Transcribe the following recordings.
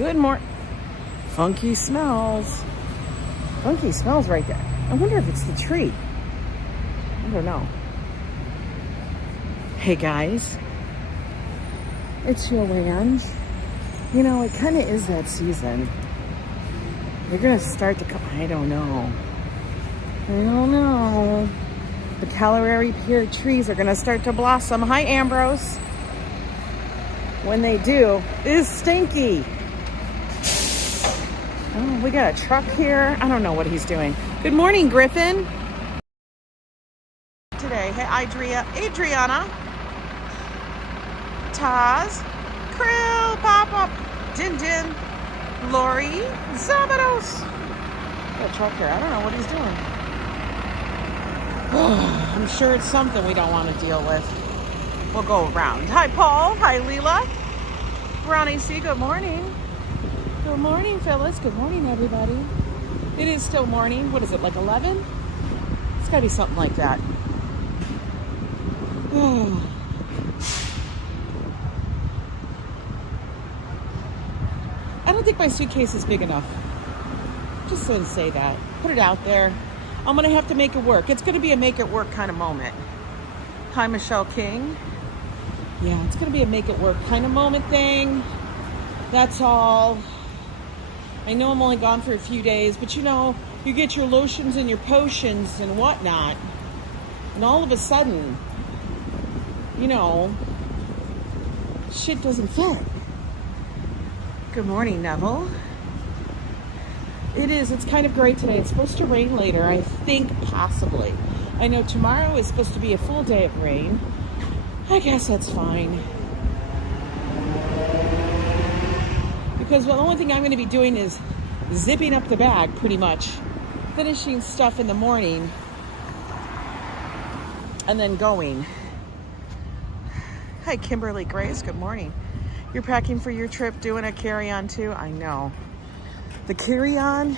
Good morning. Funky smells. Funky smells right there. I wonder if it's the tree. I don't know. Hey guys. It's your ranch. You know, it kind of is that season. They're going to start to come. I don't know. The Calorary pear trees are going to start to blossom. Hi, Ambrose. When they do, it's stinky. Oh, we got a truck here. I don't know what he's doing. Good morning, Griffin. Today, hey, Adriana, Taz, Krill, Pop-Up, Din, Lori, Zabados. Got a truck here. I don't know what he's doing. I'm sure it's something we don't want to deal with. We'll go around. Hi, Paul. Hi, Leela. Ronnie C. Good morning. Good morning, Phyllis. Good morning, everybody. It is still morning. What is it, like 11? It's got to be something like that. I don't think my suitcase is big enough. Just going to say that. Put it out there. I'm going to have to make it work. It's going to be a make it work kind of moment. Hi, Michelle King. Yeah, it's going to be a make it work kind of moment thing. That's all. I know I'm only gone for a few days, but you know, you get your lotions and your potions and whatnot. And all of a sudden, you know, shit doesn't fit. Good morning, Neville. It's kind of great today. It's supposed to rain later, I think, possibly. I know tomorrow is supposed to be a full day of rain. I guess that's fine. Because the only thing I'm going to be doing is zipping up the bag, pretty much. Finishing stuff in the morning. And then going. Hi, Kimberly Grace. Good morning. You're packing for your trip, doing a carry-on too? I know. The carry-on.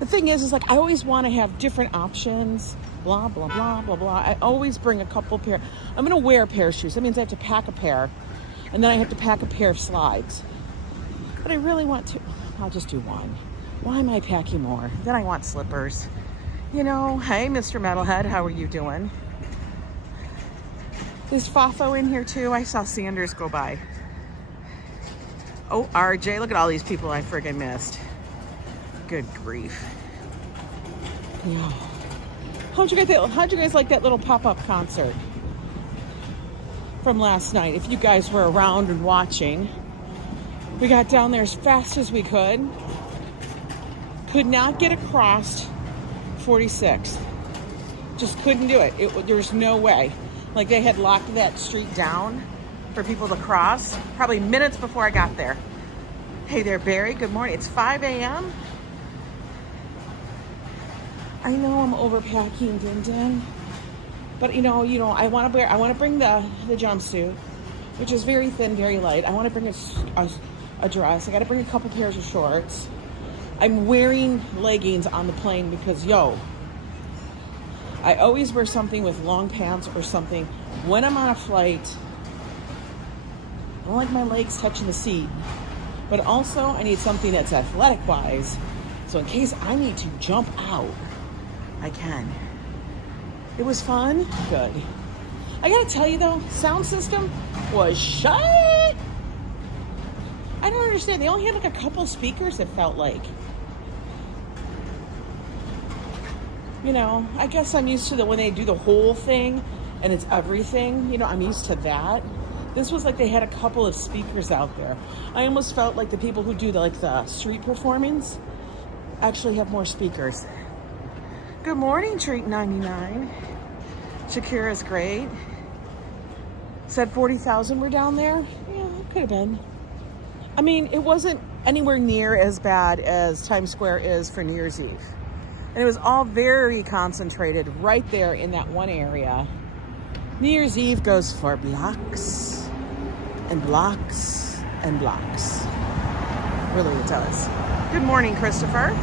The thing is like I always want to have different options. Blah, blah, blah, blah, blah. I always bring a couple pair. I'm going to wear a pair of shoes. That means I have to pack a pair. And then I have to pack a pair of slides. But I really want to. I'll just do one. Why am I packing more? Then I want slippers. You know, hey, Mr. Metalhead, how are you doing? Is Fafo in here too? I saw Sanders go by. Oh, RJ, look at all these people I friggin' missed. Good grief. Yeah. How'd you guys like that little pop-up concert from last night? If you guys were around and watching. We got down there as fast as we could. Could not get across 46th. Just couldn't do it. There's no way. Like they had locked that street down for people to cross probably minutes before I got there. Hey there, Barry. Good morning. It's 5 a.m. I know I'm overpacking, Din. But you know, I want to bring the jumpsuit, which is very thin, very light. I want to bring a dress. I got to bring a couple pairs of shorts. I'm wearing leggings on the plane because, I always wear something with long pants or something when I'm on a flight. I don't like my legs touching the seat. But also, I need something that's athletic-wise. So in case I need to jump out, I can. It was fun. Good. I gotta tell you though, sound system was shut. I don't understand. They only had like a couple speakers, it felt like. You know, I guess I'm used to when they do the whole thing and it's everything. You know, I'm used to that. This was like they had a couple of speakers out there. I almost felt like the people who do the street performance actually have more speakers. Good morning, Treat 99. Shakira's great. Said 40,000 were down there. Yeah, it could have been. I mean, it wasn't anywhere near as bad as Times Square is for New Year's Eve. And it was all very concentrated right there in that one area. New Year's Eve goes for blocks and blocks and blocks. Really, it does. Good morning, Christopher.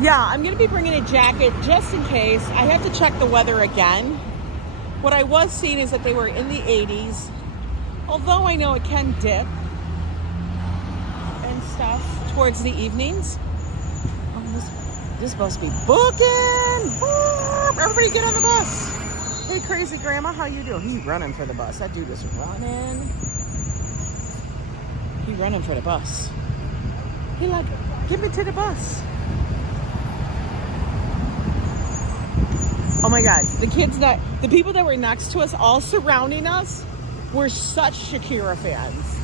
Yeah, I'm going to be bringing a jacket just in case. I have to check the weather again. What I was seeing is that they were in the 80s Although I know it can dip and stuff towards the evenings. Oh, this bus be booking. Everybody get on the bus. Hey, crazy grandma, how you doing? He's running for the bus. That dude is running. He running for the bus. He like, give me to the bus. Oh my God, the people that were next to us, all surrounding us, were such Shakira fans.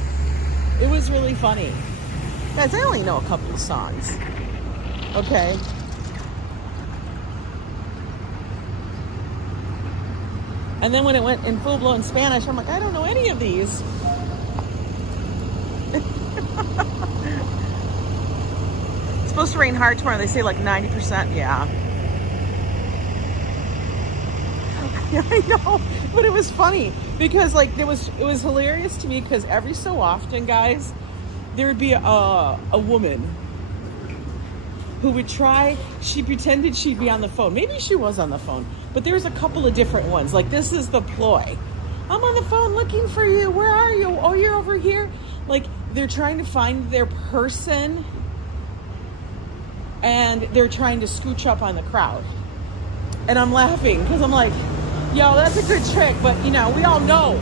It was really funny. Guys, I only know a couple of songs. Okay. And then when it went in full-blown Spanish, I'm like, I don't know any of these. It's supposed to rain hard tomorrow. They say like 90%. Yeah. Yeah, I know. But it was funny because like it was hilarious to me because every so often, guys, there would be a woman who would try, she pretended she'd be on the phone. Maybe she was on the phone, but there's a couple of different ones. Like, this is the ploy. I'm on the phone looking for you. Where are you? Oh, you're over here. Like, they're trying to find their person and they're trying to scooch up on the crowd. And I'm laughing because I'm like, yo, that's a good trick. But, you know, we all know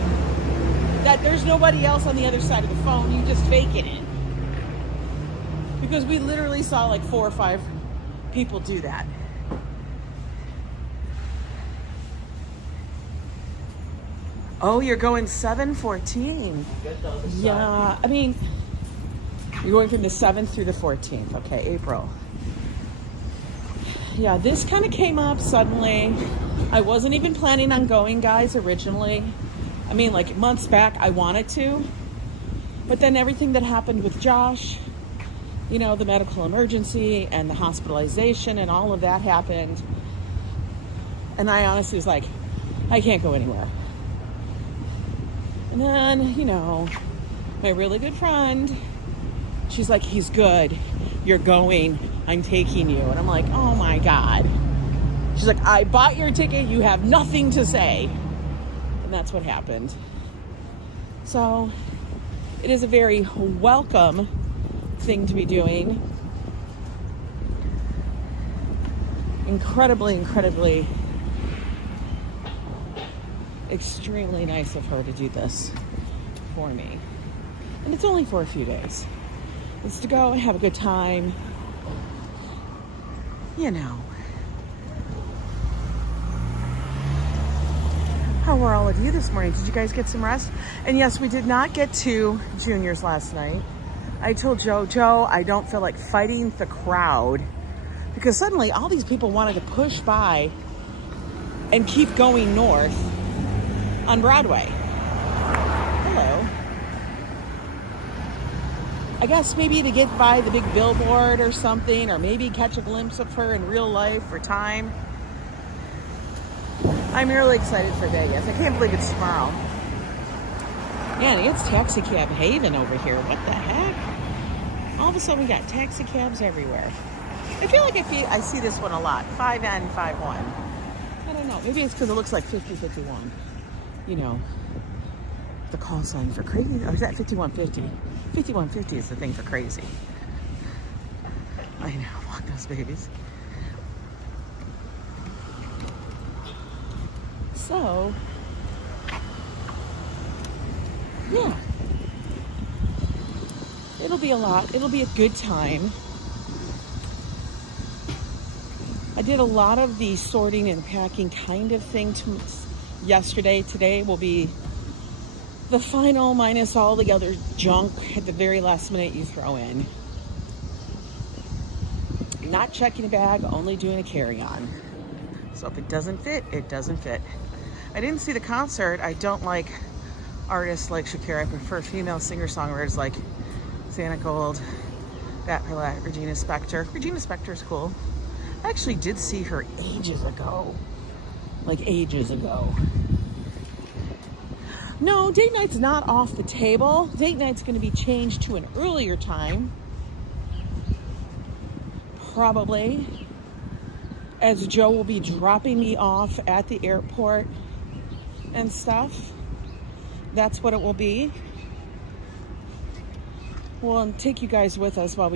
that there's nobody else on the other side of the phone. You just faking it. Because we literally saw like 4 or 5 people do that. Oh, you're going 7/14. Yeah, I mean, you're going from the 7th through the 14th. Okay, April. Yeah, this kind of came up suddenly. I wasn't even planning on going, guys, originally. I mean, like months back, I wanted to. But then everything that happened with Josh, you know, the medical emergency and the hospitalization and all of that happened. And I honestly was like, I can't go anywhere. And then, you know, my really good friend, she's like, he's good. You're going. I'm taking you. And I'm like, oh my God. She's like, I bought your ticket. You have nothing to say. And that's what happened. So it is a very welcome thing to be doing. Incredibly, extremely nice of her to do this for me. And it's only for a few days. It's to go and have a good time. You know. How were all of you this morning? Did you guys get some rest? And yes, we did not get to Junior's last night. I told Joe, I don't feel like fighting the crowd because suddenly all these people wanted to push by and keep going north on Broadway. Hello. I guess maybe to get by the big billboard or something, or maybe catch a glimpse of her in real life for time. I'm really excited for Vegas. I can't believe it's tomorrow. Man, it's taxi cab haven over here. What the heck? All of a sudden we got taxi cabs everywhere. I feel like I see this one a lot. 5N, 5-1. I don't know. Maybe it's because it looks like 5051. You know, the call sign for crazy. Or is that 5150? 5150 is the thing for crazy. I know. Walk those babies. So, yeah. It'll be a lot. It'll be a good time. I did a lot of the sorting and packing kind of thing yesterday. Today will be the final minus all the other junk at the very last minute you throw in. Not checking a bag, only doing a carry-on. So if it doesn't fit, it doesn't fit. I didn't see the concert. I don't like artists like Shakira. I prefer female singer-songwriters like Santa Gold, Bat Perlette, Regina Spektor. Regina Spektor is cool. I actually did see her ages ago. Like ages ago. No, date night's not off the table. Date night's going to be changed to an earlier time. Probably. As Joe will be dropping me off at the airport and stuff. that's what it will be. We'll take you guys with us while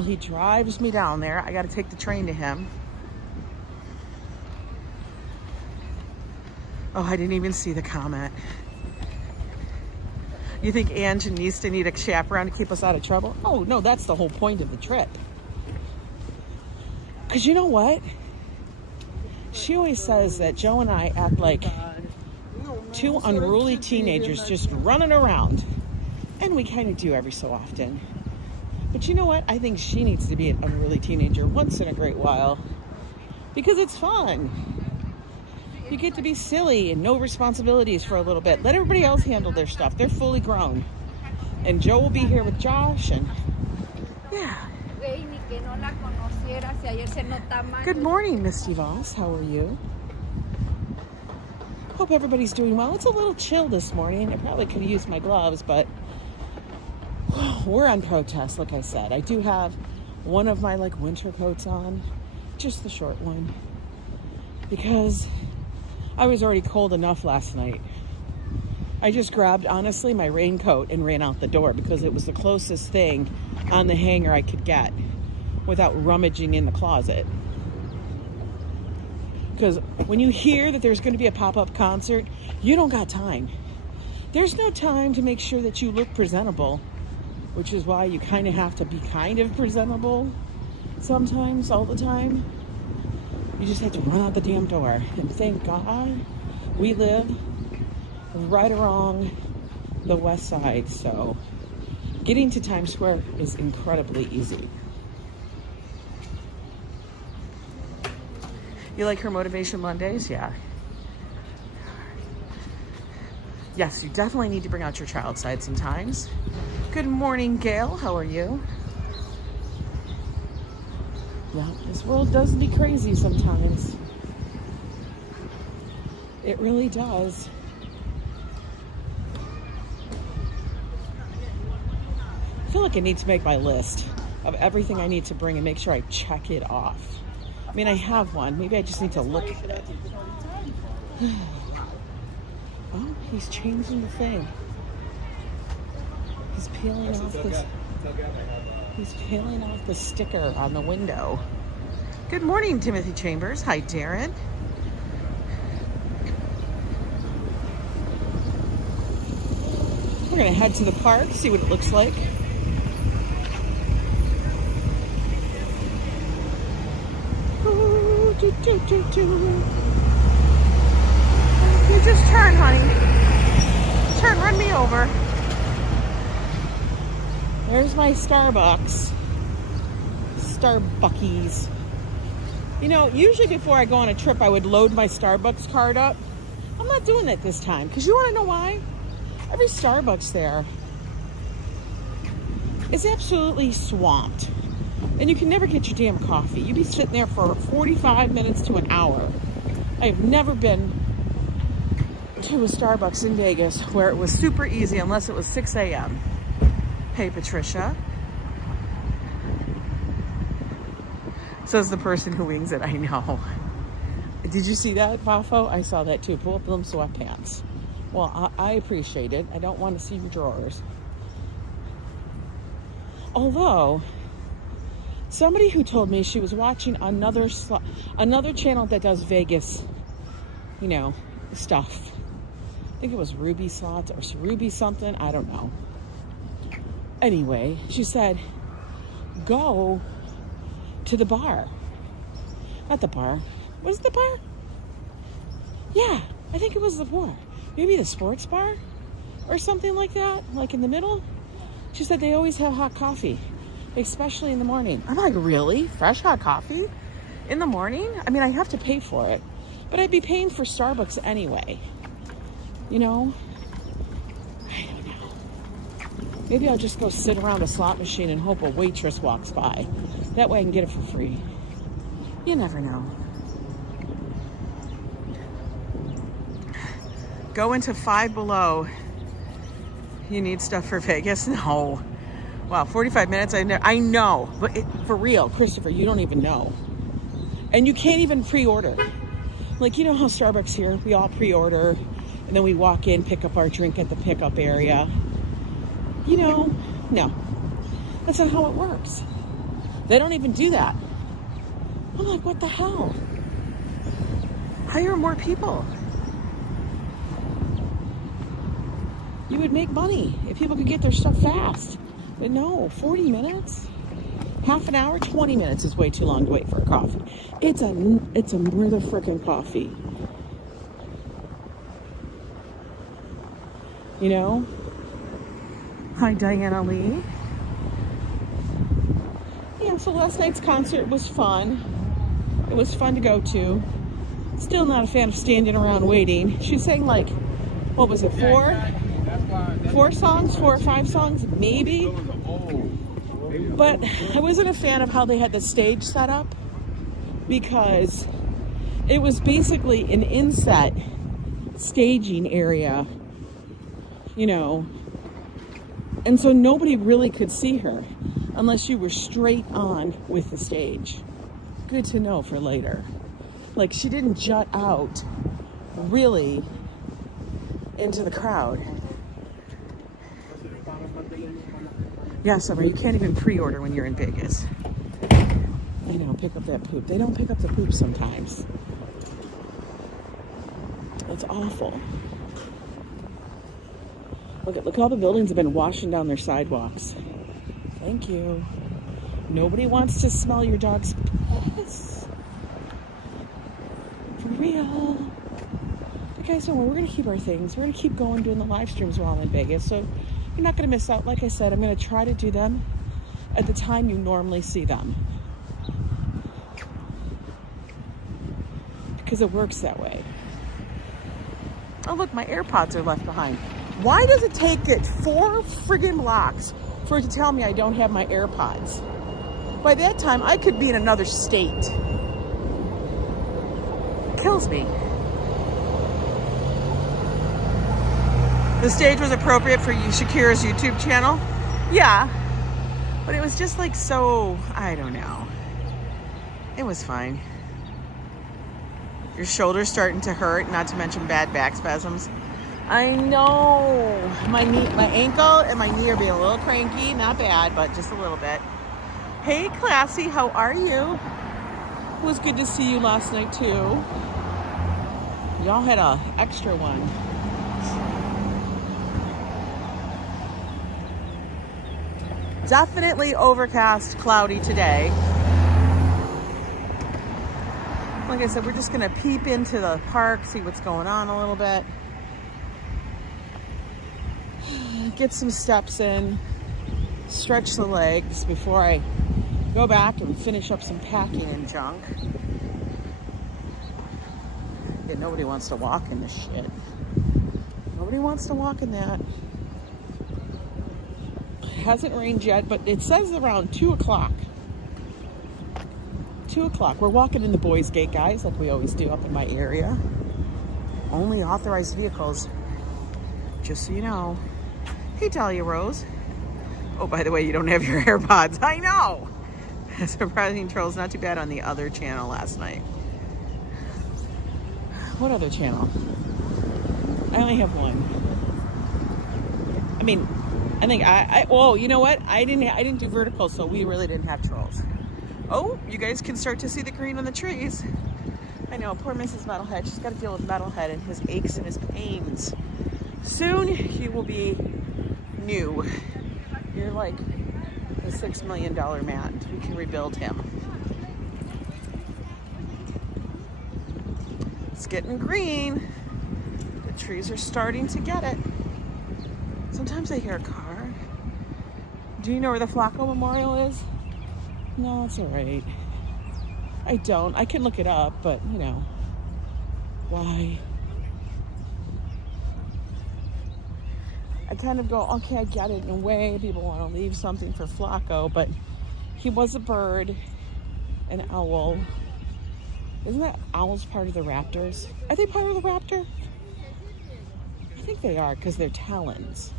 he drives me down there. I got to take the train to him. Oh, I didn't even see the comment. You think Ange and Nista need a chaperone to keep us out of trouble? Oh, no, that's the whole point of the trip. Because you know what? She always says that Joe and I act like two unruly teenagers just running around. And we kind of do every so often. But you know what? I think she needs to be an unruly teenager once in a great while. Because it's fun. You get to be silly and no responsibilities for a little bit. Let everybody else handle their stuff. They're fully grown. And Joe will be here with Josh and yeah. Good morning, Misty Voss. How are you? Hope everybody's doing well. It's a little chill this morning. I probably could have used my gloves, but we're on protest, like I said. I do have one of my winter coats on, just the short one, because I was already cold enough last night. I just grabbed, honestly, my raincoat and ran out the door because it was the closest thing on the hanger I could get without rummaging in the closet. Because when you hear that there's going to be a pop-up concert, you don't got time. There's no time to make sure that you look presentable, which is why you kind of have to be kind of presentable sometimes, all the time. You just have to run out the damn door. And thank God we live right along the west side, so getting to Times Square is incredibly easy. You like her Motivation Mondays? Yeah. Yes, you definitely need to bring out your child side sometimes. Good morning, Gail. How are you? Yeah, this world does be crazy sometimes. It really does. I feel like I need to make my list of everything I need to bring and make sure I check it off. I mean, I have one. Maybe I just need to look at it. Oh, he's changing the thing. He's peeling off this. He's peeling off the sticker on the window. Good morning, Timothy Chambers. Hi, Darren. We're gonna head to the park, see what it looks like. Ooh, doo, doo, doo, doo. You just turn, honey. Turn, run me over. There's my Starbucks. Starbuckies. You know, usually before I go on a trip, I would load my Starbucks card up. I'm not doing it this time. Because you want to know why? Every Starbucks there is absolutely swamped. And you can never get your damn coffee. You'd be sitting there for 45 minutes to an hour. I've never been to a Starbucks in Vegas where it was super easy unless it was 6 a.m. Hey, Patricia. Says the person who wings it. I know. Did you see that, Bafo? I saw that too. Pull up them sweatpants. Well, I appreciate it. I don't want to see your drawers. Although, somebody who told me she was watching another channel that does Vegas, you know, stuff. I think it was Ruby Slots or Ruby something. I don't know. Anyway, she said, go to the bar. Not the bar. Was it the bar? Yeah, I think it was the bar. Maybe the sports bar or something like that, like in the middle. She said they always have hot coffee, especially in the morning. I'm like, really? Fresh hot coffee in the morning? I mean, I have to pay for it, but I'd be paying for Starbucks anyway. You know? I don't know. Maybe I'll just go sit around a slot machine and hope a waitress walks by. That way I can get it for free. You never know. Go into Five Below. You need stuff for Vegas? No. Wow, 45 minutes. I know, but for real, Christopher, you don't even know. And you can't even pre-order. Like, you know how Starbucks here, we all pre-order, and then we walk in, pick up our drink at the pickup area. You know, no. That's not how it works. They don't even do that. I'm like, what the hell? Hire more people. You would make money if people could get their stuff fast. But no, 40 minutes? Half an hour? 20 minutes is way too long to wait for a coffee. It's a mother frickin' coffee. You know? Hi, Diana Lee. Yeah, so last night's concert was fun. It was fun to go to. Still not a fan of standing around waiting. She sang like, what was it, four songs, 4 or 5 songs, maybe. But I wasn't a fan of how they had the stage set up, because it was basically an inset staging area, you know, and so nobody really could see her unless you were straight on with the stage. Good to know for later. Like, she didn't jut out really into the crowd. Yeah, Summer, you can't even pre-order when you're in Vegas. I know, pick up that poop. They don't pick up the poop sometimes. It's awful. Look how the buildings have been washing down their sidewalks. Thank you. Nobody wants to smell your dog's piss. For real. But guys, don't worry, we're going to keep our things. We're going to keep going doing the live streams while I'm in Vegas. So you're not going to miss out. Like I said, I'm going to try to do them at the time you normally see them, because it works that way. Oh, look, my AirPods are left behind. Why does it take it 4 friggin' blocks for it to tell me I don't have my AirPods? By that time, I could be in another state. It kills me. The stage was appropriate for Shakira's YouTube channel. Yeah, but it was just like so, I don't know. It was fine. Your shoulder's starting to hurt, not to mention bad back spasms. I know. My ankle and my knee are being a little cranky. Not bad, but just a little bit. Hey, Classy, how are you? It was good to see you last night, too. Y'all had an extra one. Definitely overcast, cloudy today. Like I said, we're just gonna peep into the park, see what's going on a little bit. Get some steps in, stretch the legs before I go back and finish up some packing and junk. Yeah, nobody wants to walk in this shit. Nobody wants to walk in that. It hasn't rained yet, but it says around 2 o'clock. 2 o'clock. We're walking in the Boys Gate, guys, like we always do up in my area. Only authorized vehicles, just so you know. Hey, Talia Rose. Oh, by the way, you don't have your AirPods. I know. Surprising trolls, not too bad on the other channel last night. What other channel? I only have one. I mean, I think oh, you know what? I didn't do vertical, so we really didn't have trolls. Oh, you guys can start to see the green on the trees. I know, poor Mrs. Metalhead. She's got to deal with Metalhead and his aches and his pains. Soon, he will be new. You're like the $6 million man. We can rebuild him. It's getting green. The trees are starting to get it. Sometimes I hear a car. Do you know where the Flacco Memorial is? No, it's all right. I don't. I can look it up, but, you know, why? I kind of go, okay, I get it in a way. People want to leave something for Flacco, but he was a bird, an owl. Isn't that owls part of the raptors? Are they part of the raptor? I think they are, because they're talons.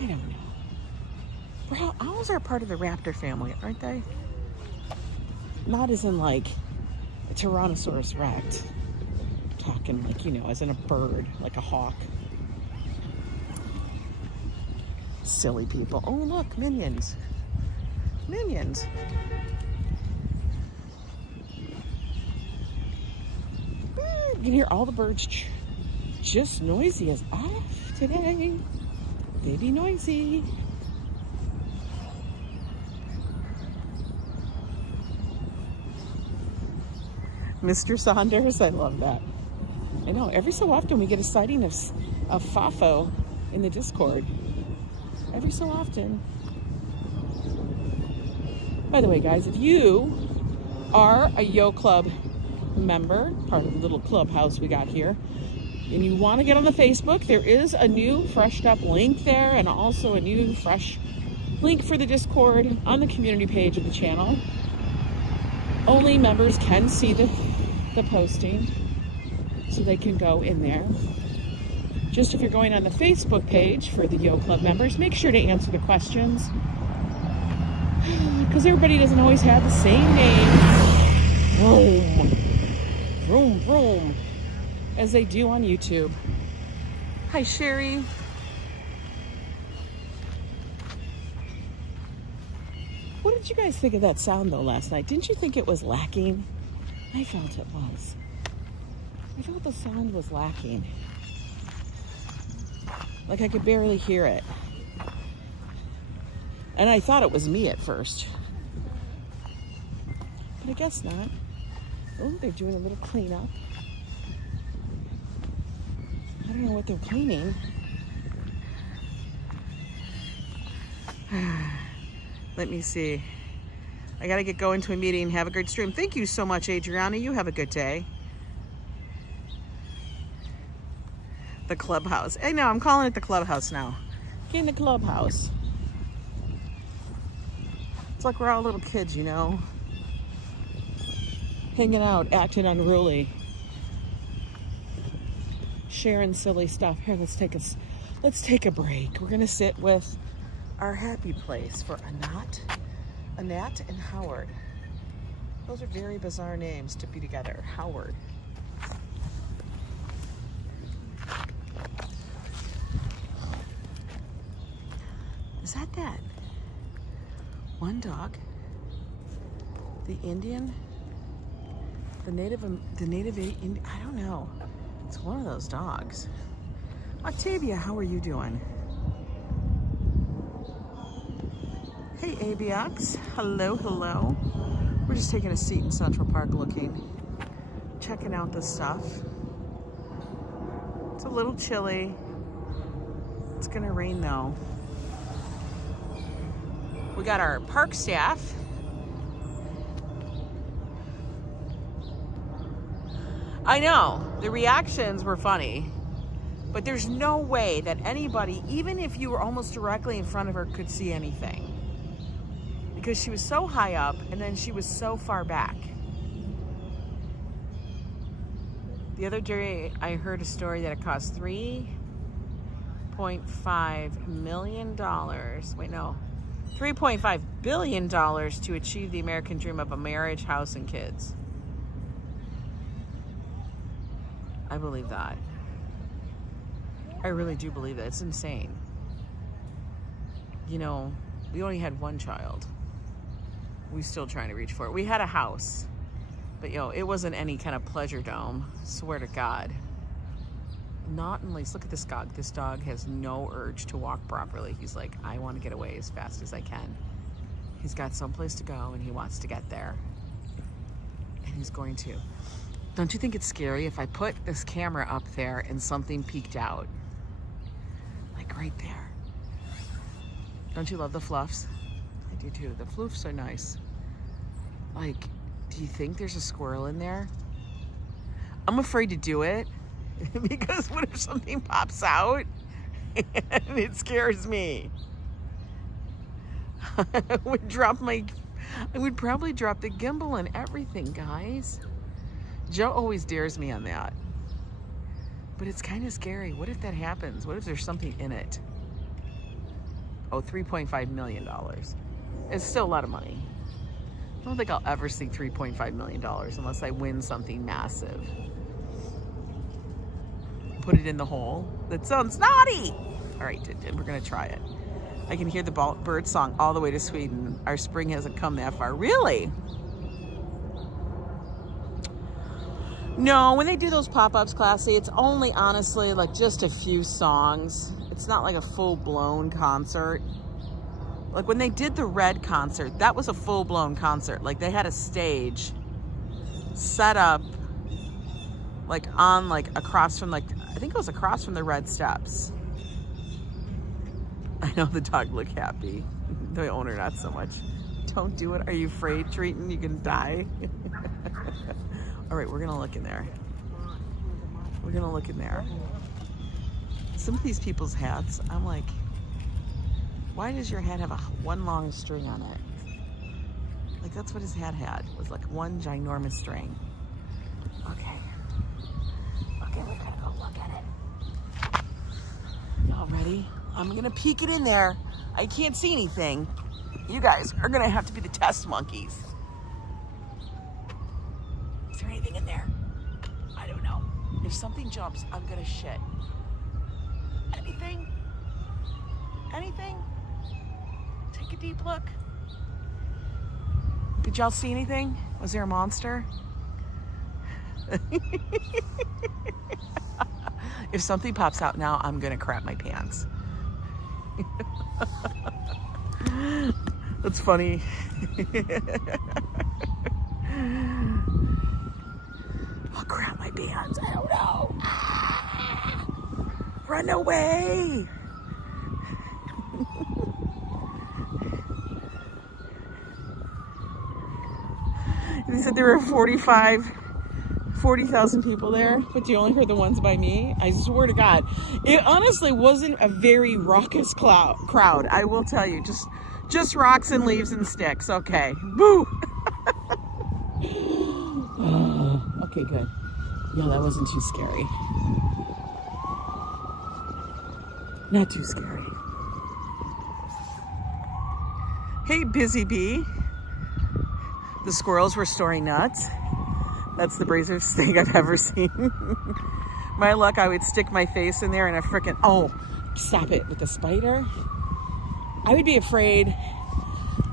I don't know. Bro, owls are part of the raptor family, aren't they? Not as in like a Tyrannosaurus Rex. talking like, you know, as in a bird, like a hawk. Silly people. Oh, look, minions. Minions. You can hear all the birds just noisy as off today. They be noisy. Mr. Saunders, I love that. I know, every so often we get a sighting of Fafo in the Discord. Every so often. By the way, guys, if you are a Yo Club member, part of the little clubhouse we got here, and you want to get on the Facebook, there is a new freshed up link there, and also a new fresh link for the Discord on the community page of the channel. Only members can see the posting, so they can go in there. Just if you're going on the Facebook page for the Yo Club members, make sure to answer the questions, because everybody doesn't always have the same name. Vroom, vroom, as they do on YouTube. Hi, Sherry. What did you guys think of that sound, though, last night? Didn't you think it was lacking? I felt it was. I felt the sound was lacking. Like I could barely hear it. And I thought it was me at first. But I guess not. Oh, they're doing a little cleanup. I don't know what they're cleaning. Let me see. I gotta get going to a meeting. Have a great stream. Thank you so much, Adriana. You have a good day. The clubhouse. I know, I'm calling it the clubhouse now. Get in the clubhouse. It's like we're all little kids, you know? Hanging out, acting unruly. Sharing silly stuff. Here, let's take a break. We're gonna sit with our happy place for Annette and Howard. Those are very bizarre names to be together. Howard. Is that one dog? The Indian? The native Indian? I don't know. It's one of those dogs. Octavia, how are you doing? Hey, ABX. Hello, hello. We're just taking a seat in Central Park checking out the stuff. It's a little chilly. It's gonna rain though. We got our park staff. I know, the reactions were funny, but there's no way that anybody, even if you were almost directly in front of her, could see anything. Because she was so high up and then she was so far back. The other day I heard a story that it cost $3.5 million. Wait, no. $3.5 billion to achieve the American dream of a marriage, house, and kids. I believe that. I really do believe that. It's insane. You know, we only had one child. We're still trying to reach for it. We had a house, but it wasn't any kind of pleasure dome. I swear to God. Not unless, look at this dog. This dog has no urge to walk properly. He's like, I want to get away as fast as I can. He's got someplace to go and he wants to get there. And he's going to. Don't you think it's scary if I put this camera up there and something peeked out? Like right there. Don't you love the fluffs? I do too. The floofs are nice. Like, do you think there's a squirrel in there? I'm afraid to do it because what if something pops out and it scares me? I would probably drop the gimbal and everything, guys. Joe always dares me on that. But it's kind of scary. What if that happens? What if there's something in it? Oh, $3.5 million. It's still a lot of money. I don't think I'll ever see $3.5 million unless I win something massive. put it in the hole. That sounds naughty. All right, we're gonna try it. I can hear the bird song all the way to Sweden. Our spring hasn't come that far. Really? No, when they do those pop-ups, Classy, it's only honestly like just a few songs. It's not like a full-blown concert. Like when they did the Red concert, that was a full-blown concert. Like they had a stage set up like on like across from like, I think it was across from the Red Steps. I know the dog looked happy. The owner not so much. Don't do it. Are you afraid, Treaton? You can die. All right, we're gonna look in there. We're gonna look in there. Some of these people's hats, I'm like, why does your hat have one long string on it? Like that's what his hat had, was like one ginormous string. Okay. Okay, we're gonna go look at it. Y'all ready? I'm gonna peek it in there. I can't see anything. You guys are gonna have to be the test monkeys. Is there anything in there? I don't know. If something jumps, I'm gonna shit. Anything? Anything? Take a deep look. Did y'all see anything? Was there a monster? If something pops out now, I'm gonna crap my pants. That's funny. I'll crap my pants. I don't know. Ah! Run away. They said there were 40,000 people there, but you only heard the ones by me. I swear to God, it honestly wasn't a very raucous crowd. I will tell you, just rocks and leaves and sticks. Okay, boo. Okay, good. Yeah, that wasn't too scary. Not too scary. Hey, Busy Bee. The squirrels were storing nuts. That's the bravest thing I've ever seen. My luck, I would stick my face in there and a frickin', oh, stop it, with the spider. I would be afraid.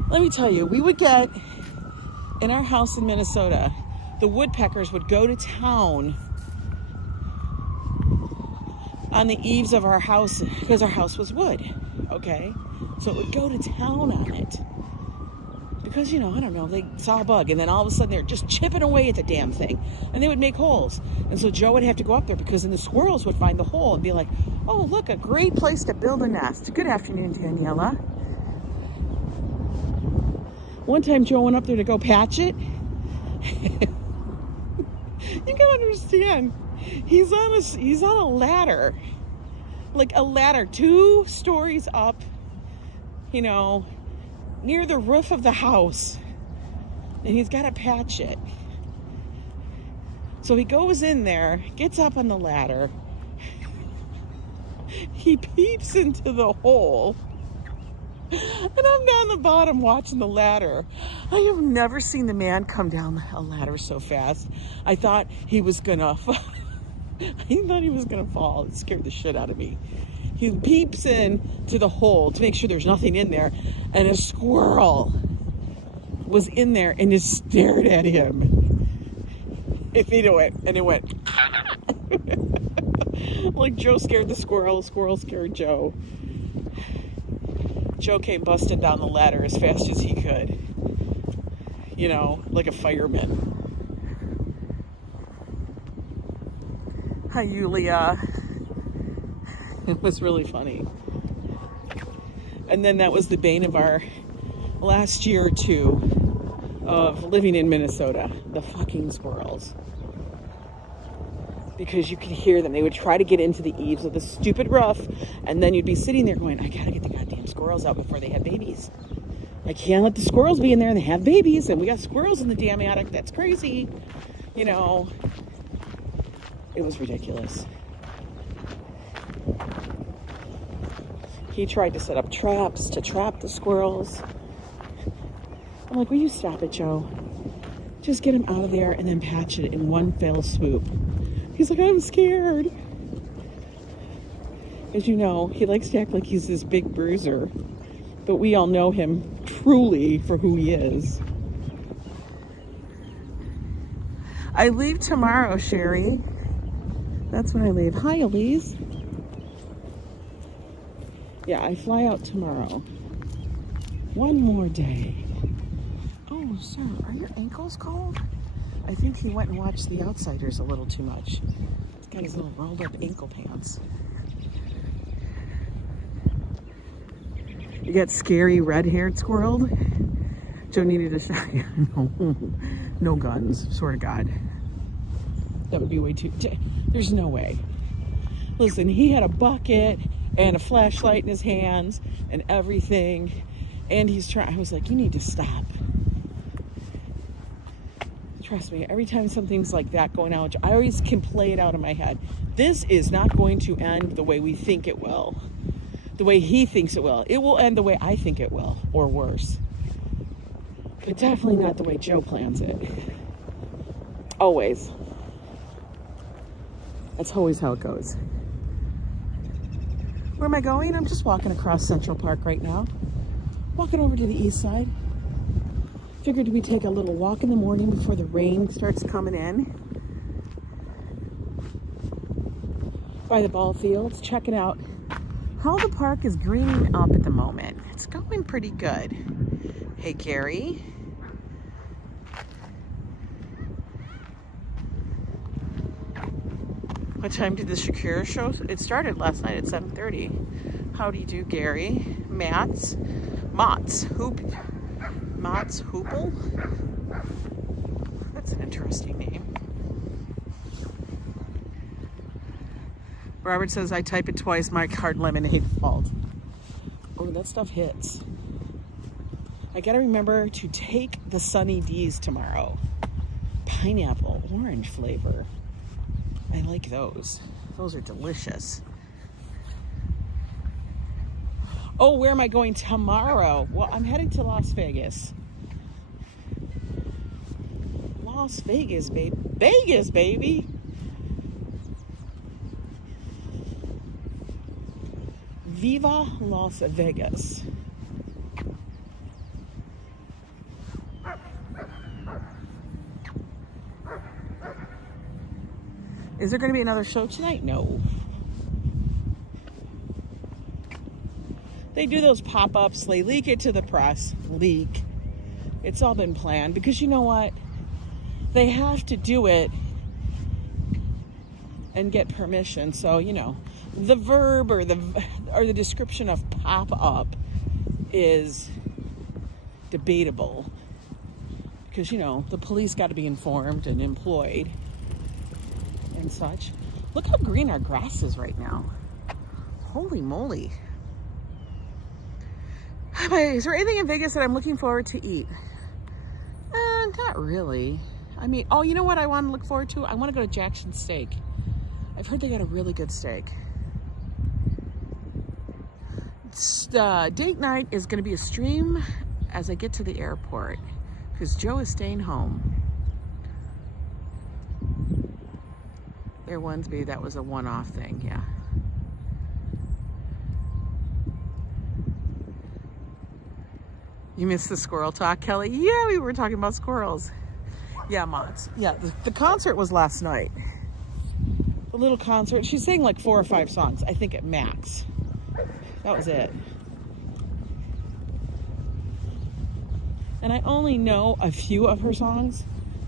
Let me tell you, we would get, in our house in Minnesota, the woodpeckers would go to town on the eaves of our house, because our house was wood, okay? So it would go to town on it. Because, you know, I don't know, they saw a bug and then all of a sudden they're just chipping away at the damn thing. And they would make holes. And so Joe would have to go up there because then the squirrels would find the hole and be like, oh, look, a great place to build a nest. Good afternoon, Daniela. One time Joe went up there to go patch it. You gotta understand, he's on a ladder. Like a ladder 2 stories up, you know, near the roof of the house, and he's got to patch it. So he goes in there, gets up on the ladder, he peeps into the hole, and I'm down the bottom watching the ladder. I have never seen the man come down a ladder so fast. I thought he was gonna fall. It scared the shit out of me. He peeps in to the hole to make sure there's nothing in there, and a squirrel was in there and just stared at him. And it went like Joe scared the squirrel scared Joe. Joe came busting down the ladder as fast as he could, you know, like a fireman. Hi, Yulia. It was really funny. And then that was the bane of our last year or two of living in Minnesota, the fucking squirrels. Because you could hear them. They would try to get into the eaves of the stupid roof, and then you'd be sitting there going, I gotta get the goddamn squirrels out before they have babies. I can't let the squirrels be in there and they have babies, and we got squirrels in the damn attic. That's crazy. You know, it was ridiculous. He tried to set up traps to trap the squirrels. I'm like, will you stop it, Joe? Just get him out of there and then patch it in one fell swoop. He's like, I'm scared. As you know, he likes to act like he's this big bruiser, but we all know him truly for who he is. I leave tomorrow, Sherry. That's when I leave. Hi, Elise. Yeah, I fly out tomorrow. One more day. Oh, sir, are your ankles cold? I think he went and watched The Outsiders a little too much. He's got his little rolled up ankle pants. You got scary red-haired squirrel? Joe needed a shot. No guns, swear to God. That would be way too... There's no way. Listen, he had a bucket and a flashlight in his hands and everything. And he's trying... I was like, you need to stop. Trust me, every time something's like that going out, I always can play it out in my head. This is not going to end the way we think it will. The way he thinks it will. It will end the way I think it will, or worse. But definitely not the way Joe plans it. Always. That's always how it goes. Where am I going? I'm just walking across Central Park right now. Walking over to the east side. Figured we take a little walk in the morning before the rain starts coming in. By the ball fields, checking out how the park is greening up at the moment. It's going pretty good. Hey, Gary. What time did the Shakira show? It started last night at 7:30. How do you do, Gary? Mott's Hoople? That's an interesting name. Robert says, I type it twice, my card lemonade fault. Oh, that stuff hits. I gotta remember to take the Sunny D's tomorrow. Pineapple, orange flavor. I like those. Those are delicious. Oh, where am I going tomorrow? Well, I'm heading to Las Vegas. Las Vegas, baby. Vegas, baby. Viva Las Vegas. Is there going to be another show tonight? No. They do those pop-ups. They leak it to the press. Leak. It's all been planned because you know what? They have to do it and get permission. So, you know, the verb or the description of pop-up is debatable because, you know, the police got to be informed and employed and such. Look how green our grass is right now. Holy moly. Is there anything in Vegas that I'm looking forward to eat? Not really. I mean, oh, you know what I want to look forward to? I want to go to Jackson Steak. I've heard they got a really good steak. Date night is going to be a stream as I get to the airport because Joe is staying home. There Wednesday, that was a one-off thing, yeah. You missed the squirrel talk, Kelly? Yeah, we were talking about squirrels. Yeah, Mods. Yeah, the concert was last night. The little concert. She sang like 4 or 5 songs, I think at max. That was it. And I only know a few of her songs.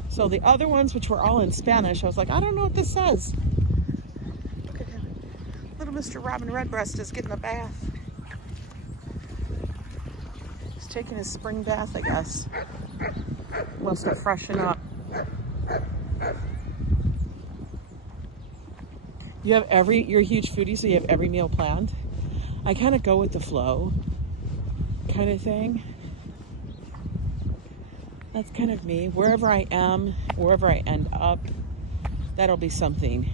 So the other ones, which were all in Spanish, I was like, I don't know what this says. Look at him. Little Mr. Robin Redbreast is getting a bath. He's taking his spring bath, I guess. Wants to freshen up. You have you're a huge foodie, so you have every meal planned. I kind of go with the flow kind of thing. That's kind of me. Wherever I am, wherever I end up, that'll be something.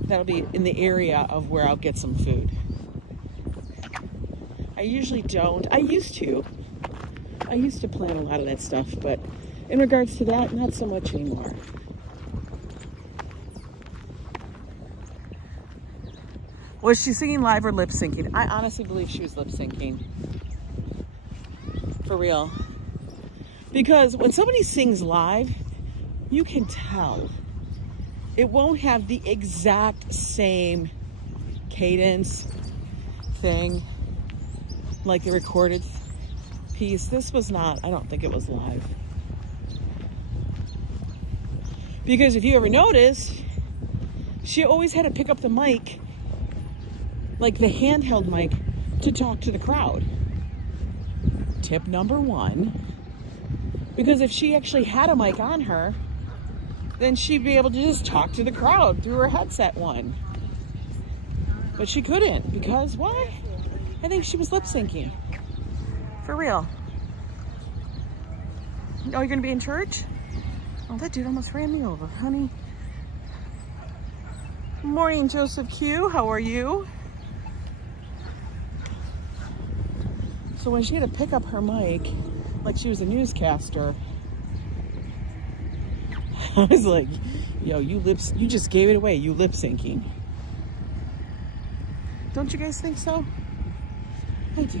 That'll be in the area of where I'll get some food. I usually don't. I used to plan a lot of that stuff, but in regards to that, not so much anymore. Was she singing live or lip syncing? I honestly believe she was lip syncing. For real. Because when somebody sings live, you can tell. It won't have the exact same cadence thing like the recorded piece. This was not, I don't think it was live. Because if you ever notice, she always had to pick up the mic, like the handheld mic, to talk to the crowd. Tip number 1. Because if she actually had a mic on her, then she'd be able to just talk to the crowd through her headset one. But she couldn't, because why? I think she was lip syncing. For real. Oh, you're gonna be in church? Oh, that dude almost ran me over, honey. Morning, Joseph Q. How are you? So when she had to pick up her mic, like she was a newscaster, I was like, yo, you just gave it away. You lip syncing. Don't you guys think so? I do.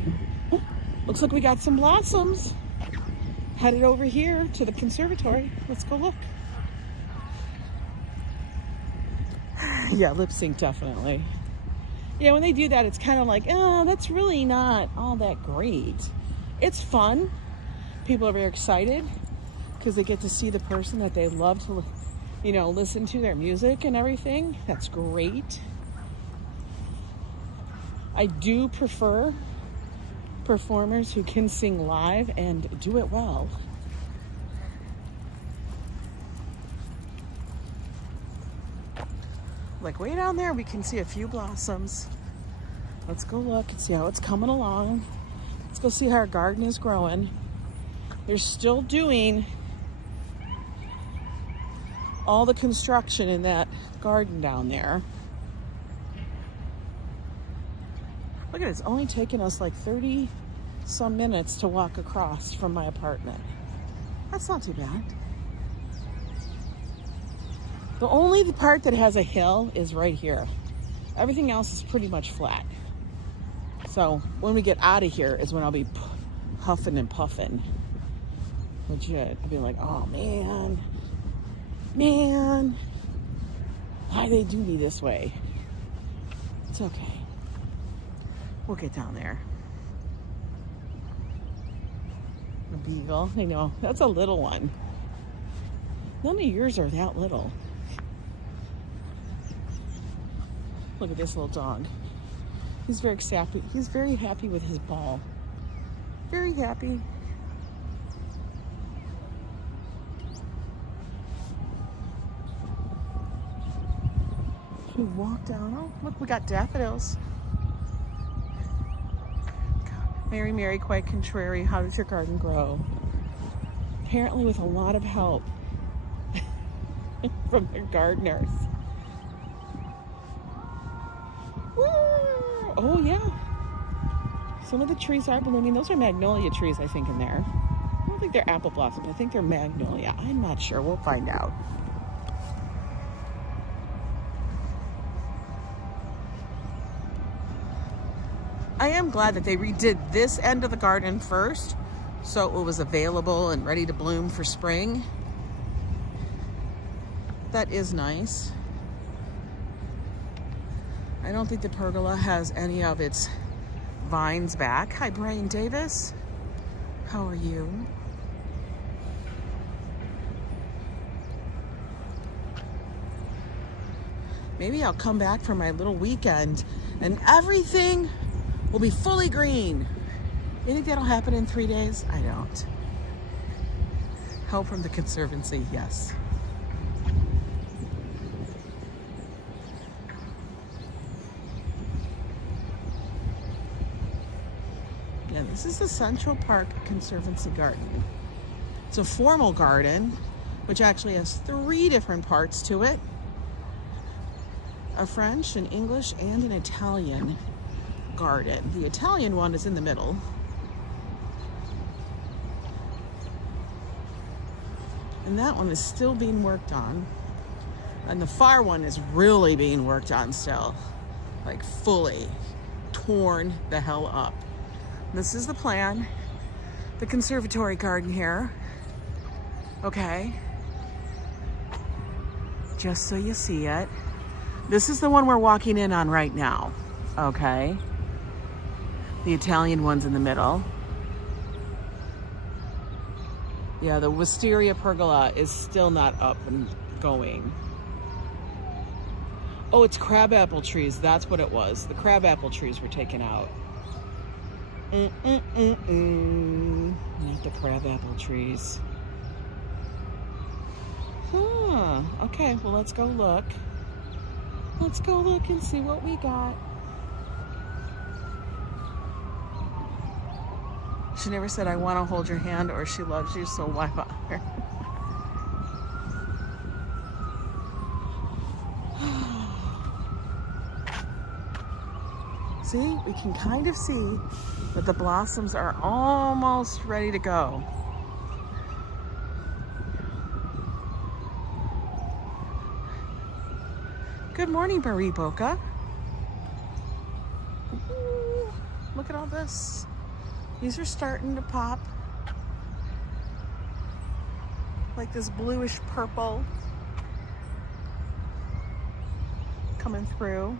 Oh, looks like we got some blossoms. Headed over here to the conservatory. Let's go look. Yeah, lip sync definitely. Yeah, when they do that, it's kind of like, oh, that's really not all that great. It's fun. People are very excited because they get to see the person that they love to, you know, listen to their music and everything. That's great. I do prefer performers who can sing live and do it well. Like way down there, we can see a few blossoms. Let's go look and see how it's coming along. Let's go see how our garden is growing. They're still doing all the construction in that garden down there. Look at it, it's only taken us like 30 some minutes to walk across from my apartment. That's not too bad. The only part that has a hill is right here. Everything else is pretty much flat. So when we get out of here is when I'll be huffing and puffing. Legit. I'll be like, oh man, why they do me this way? It's okay. We'll get down there. A beagle, I know, that's a little one. None of yours are that little. Look at this little dog. He's very happy. He's very happy with his ball. Very happy. We walk down. Oh, look, we got daffodils. Mary, quite contrary. How does your garden grow? Apparently with a lot of help from the gardeners. Woo! Oh yeah. Some of the trees are blooming. Those are magnolia trees, I think, in there. I don't think they're apple blossoms. I think they're magnolia. I'm not sure. We'll find out. I am glad that they redid this end of the garden first, so it was available and ready to bloom for spring. That is nice. I don't think the pergola has any of its vines back. Hi, Brian Davis. How are you? Maybe I'll come back for my little weekend and everything will be fully green. You think that'll happen in 3 days? I don't. Help from the Conservancy, yes. Yeah, this is the Central Park Conservancy Garden. It's a formal garden, which actually has 3 different parts to it. A French, an English, and an Italian garden. The Italian one is in the middle. And that one is still being worked on. And the far one is really being worked on still. like fully torn the hell up. This is the plan. The Conservatory Garden here. Okay. Just so you see it. This is the one we're walking in on right now. Okay. The Italian one's in the middle. Yeah, the Wisteria pergola is still not up and going. Oh, it's crabapple trees. That's what it was. The crabapple trees were taken out. Not the crabapple trees. Huh. Okay, well, let's go look. Let's go look and see what we got. She never said, I want to hold your hand, or she loves you, so why bother? See, we can kind of see that the blossoms are almost ready to go. Good morning, Marie Boca. Ooh, look at all this. These are starting to pop. Like this bluish purple coming through.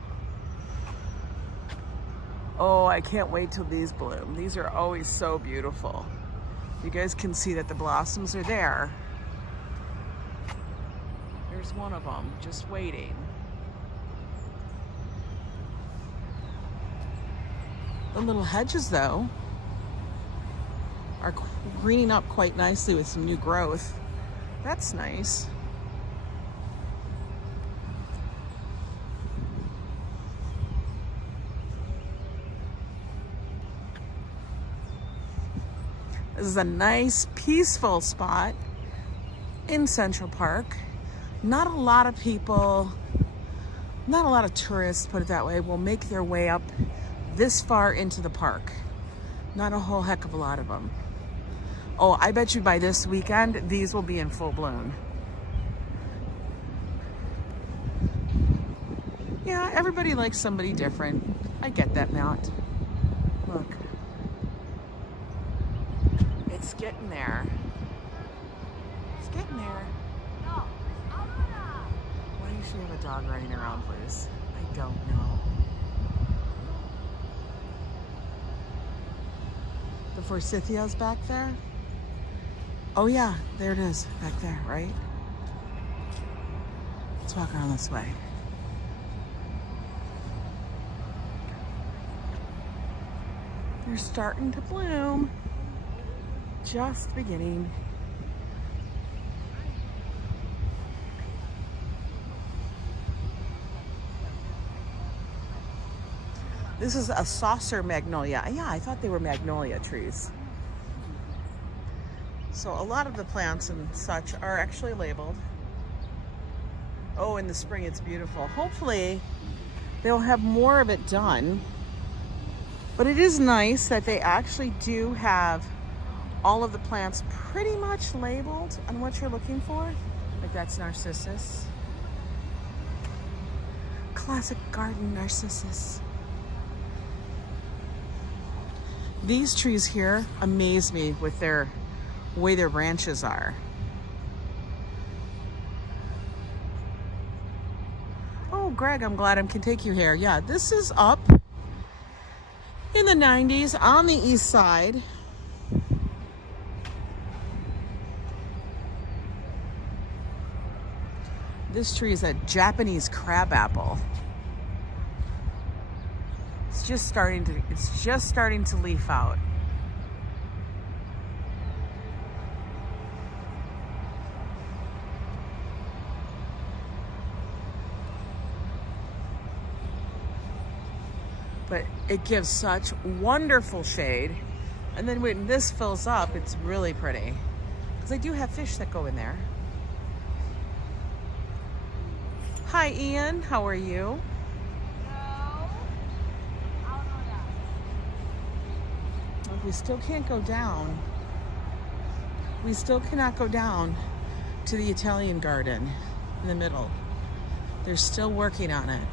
Oh, I can't wait till these bloom. These are always so beautiful. You guys can see that the blossoms are there. There's one of them just waiting. The little hedges, though, are greening up quite nicely with some new growth. That's nice. This is a nice, peaceful spot in Central Park. Not a lot of people, not a lot of tourists, put it that way, will make their way up this far into the park. Not a whole heck of a lot of them. Oh, I bet you by this weekend, these will be in full bloom. Yeah, everybody likes somebody different. I get that, Matt. Look. It's getting there. It's getting there. Why do you should have a dog running around, please? I don't know. The forsythia's back there? Oh yeah, there it is, back there, right? Let's walk around this way. They're starting to bloom. Just beginning. This is a saucer magnolia. Yeah, I thought they were magnolia trees. So a lot of the plants and such are actually labeled. Oh, in the spring it's beautiful. Hopefully they'll have more of it done. But it is nice that they actually do have all of the plants pretty much labeled on what you're looking for. Like that's narcissus. Classic garden narcissus. These trees here amaze me with their way their branches are. Oh, Greg, I'm glad I can take you here. Yeah, this is up in the 90s on the east side. This tree is a Japanese crabapple. It's just starting to leaf out. But it gives such wonderful shade. And then when this fills up, it's really pretty. Because I do have fish that go in there. Hi, Ian. How are you? We still can't go down. We still cannot go down to the Italian garden in the middle. They're still working on it.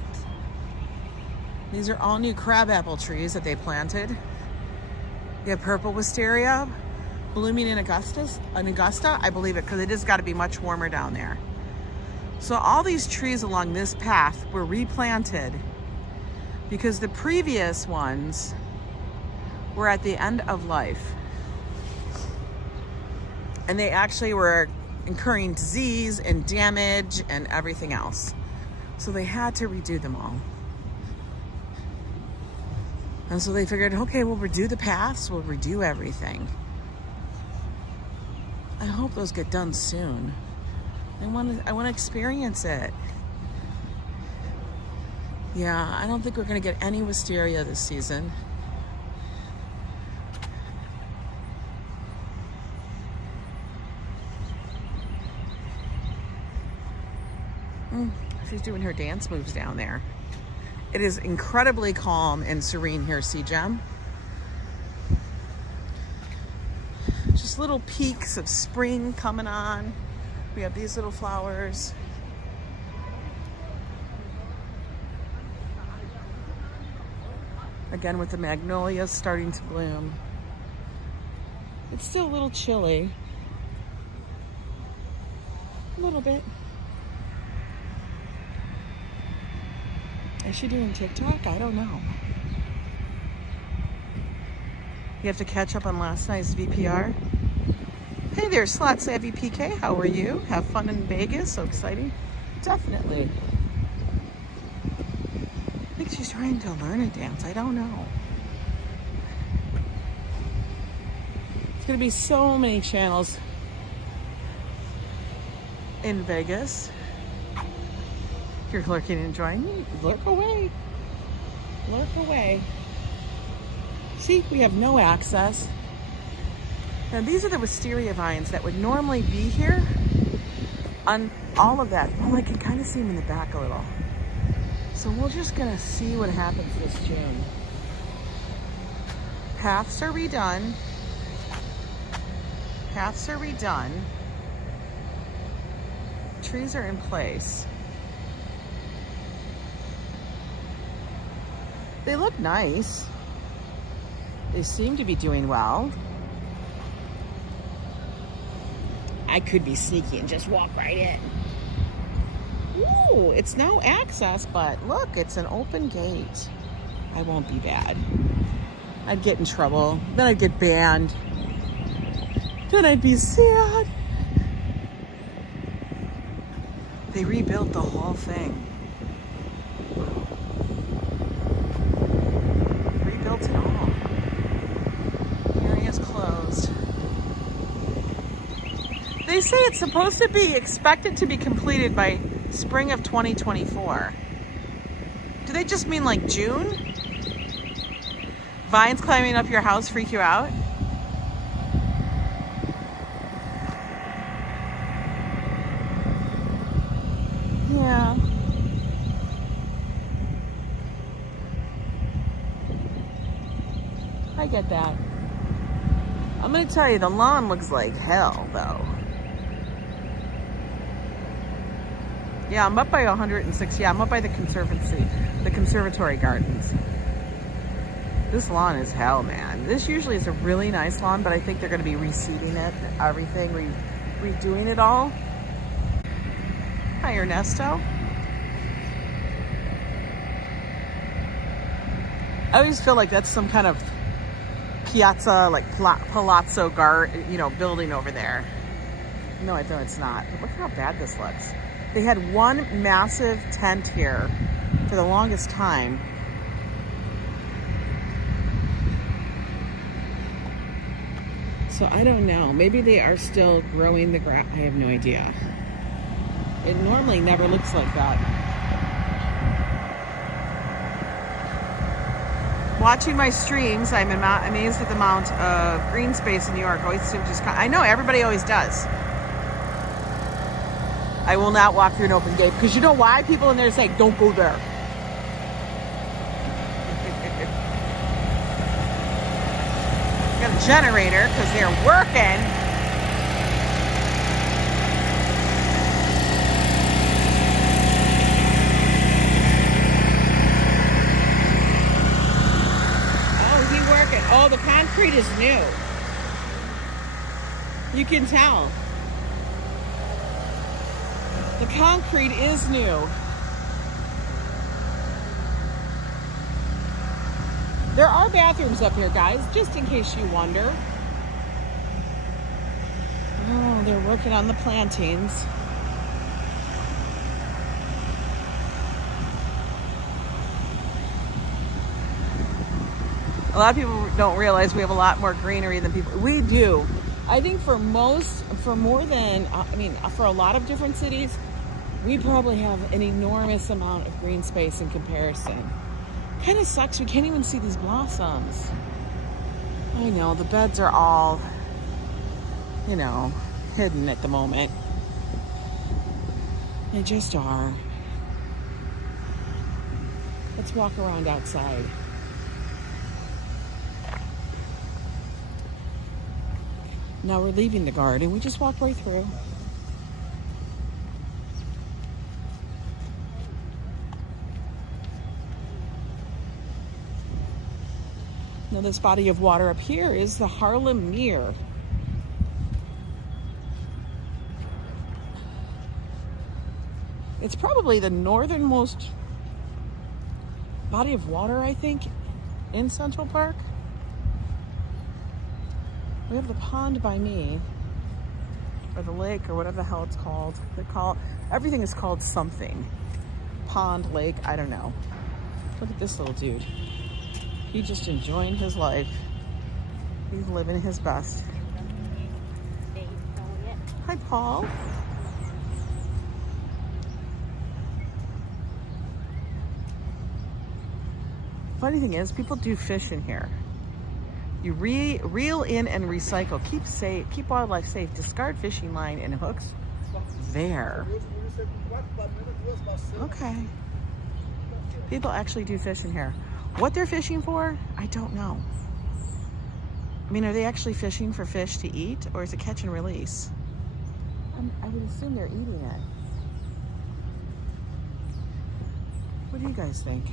These are all new crabapple trees that they planted. You have purple wisteria blooming in Augusta, I believe it, because it has got to be much warmer down there. So all these trees along this path were replanted because the previous ones were at the end of life. And they actually were incurring disease and damage and everything else. So they had to redo them all. And so they figured, okay, we'll redo the paths, we'll redo everything. I hope those get done soon. I want to experience it. Yeah, I don't think we're going to get any wisteria this season. She's doing her dance moves down there. It is incredibly calm and serene here, CGEM. Just little peaks of spring coming on. We have these little flowers. Again, with the magnolias starting to bloom. It's still a little chilly. A little bit. Is she doing TikTok? I don't know. You have to catch up on last night's VPR. Hey there, Slot Savvy PK. How are you? Have fun in Vegas? So exciting. Definitely. I think she's trying to learn a dance. I don't know. There's going to be so many channels in Vegas. If you're lurking and enjoying, lurk away. Lurk away. See, we have no access. Now these are the wisteria vines that would normally be here on all of that. Oh, I can kind of see them in the back a little. So we're just gonna see what happens this June. Paths are redone. Paths are redone. Trees are in place. They look nice. They seem to be doing well. I could be sneaky and just walk right in. Ooh, it's no access, but look, it's an open gate. I won't be bad. I'd get in trouble. Then I'd get banned. Then I'd be sad. They rebuilt the whole thing. Rebuilt it all. Area's closed. They say it's supposed to be expected to be completed by spring of 2024. Do they just mean like June? Vines climbing up your house freak you out? Yeah. I get that. I'm gonna tell you, the lawn looks like hell though. Yeah, I'm up by 106. Yeah, I'm up by the Conservatory Gardens. This lawn is hell, man. This usually is a really nice lawn, but I think they're going to be reseeding it, everything, redoing it all. Hi, Ernesto. I always feel like that's some kind of piazza, like palazzo building over there. No, I know it's not. Look how bad this looks. They had one massive tent here for the longest time. So I don't know. Maybe they are still growing the grass. I have no idea. It normally never looks like that. Watching my streams, I'm amazed at the amount of green space in New York. I know, everybody always does. I will not walk through an open gate because you know why? People in there say, don't go there. Got a generator because they're working. concrete is new. You can tell. The concrete is new. There are bathrooms up here, guys, just in case you wonder. Oh, they're working on the plantings. A lot of people don't realize we have a lot more greenery than people. We do. I think for a lot of different cities, we probably have an enormous amount of green space in comparison. Kind of sucks. We can't even see these blossoms. I know, the beds are all, hidden at the moment. They just are. Let's walk around outside. Now we're leaving the garden. We just walked right through. Now this body of water up here is the Harlem Mere. It's probably the northernmost body of water, I think, in Central Park. We have the pond by me, or the lake, or whatever the hell it's called. Everything is called something. Pond, lake, I don't know. Look at this little dude. He's just enjoying his life. He's living his best. Hi, Paul. Funny thing is, people do fish in here. You reel in and recycle. Keep wildlife safe. Discard fishing line and hooks there. Okay. People actually do fish in here. What they're fishing for, I don't know. I mean, are they actually fishing for fish to eat, or is it catch and release? I would assume they're eating it. What do you guys think?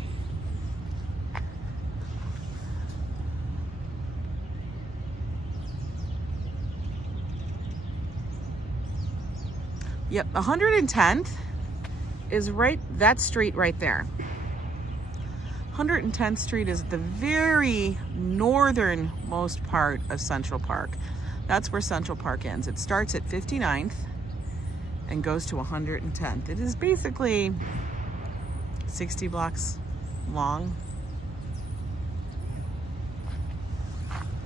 Yep, 110th is that street right there. 110th Street is the very northernmost part of Central Park. That's where Central Park ends. It starts at 59th and goes to 110th. It is basically 60 blocks long.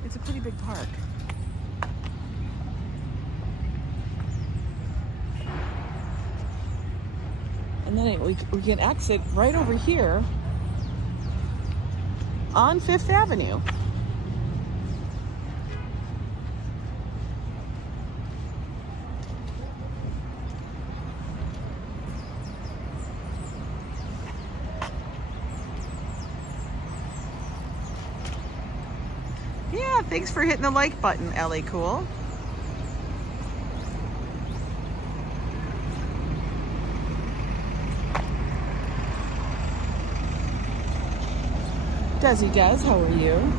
It's a pretty big park. And then we can exit right over here on 5th Avenue. Yeah, thanks for hitting the like button, Ellie Cool. Desi Des, how are you?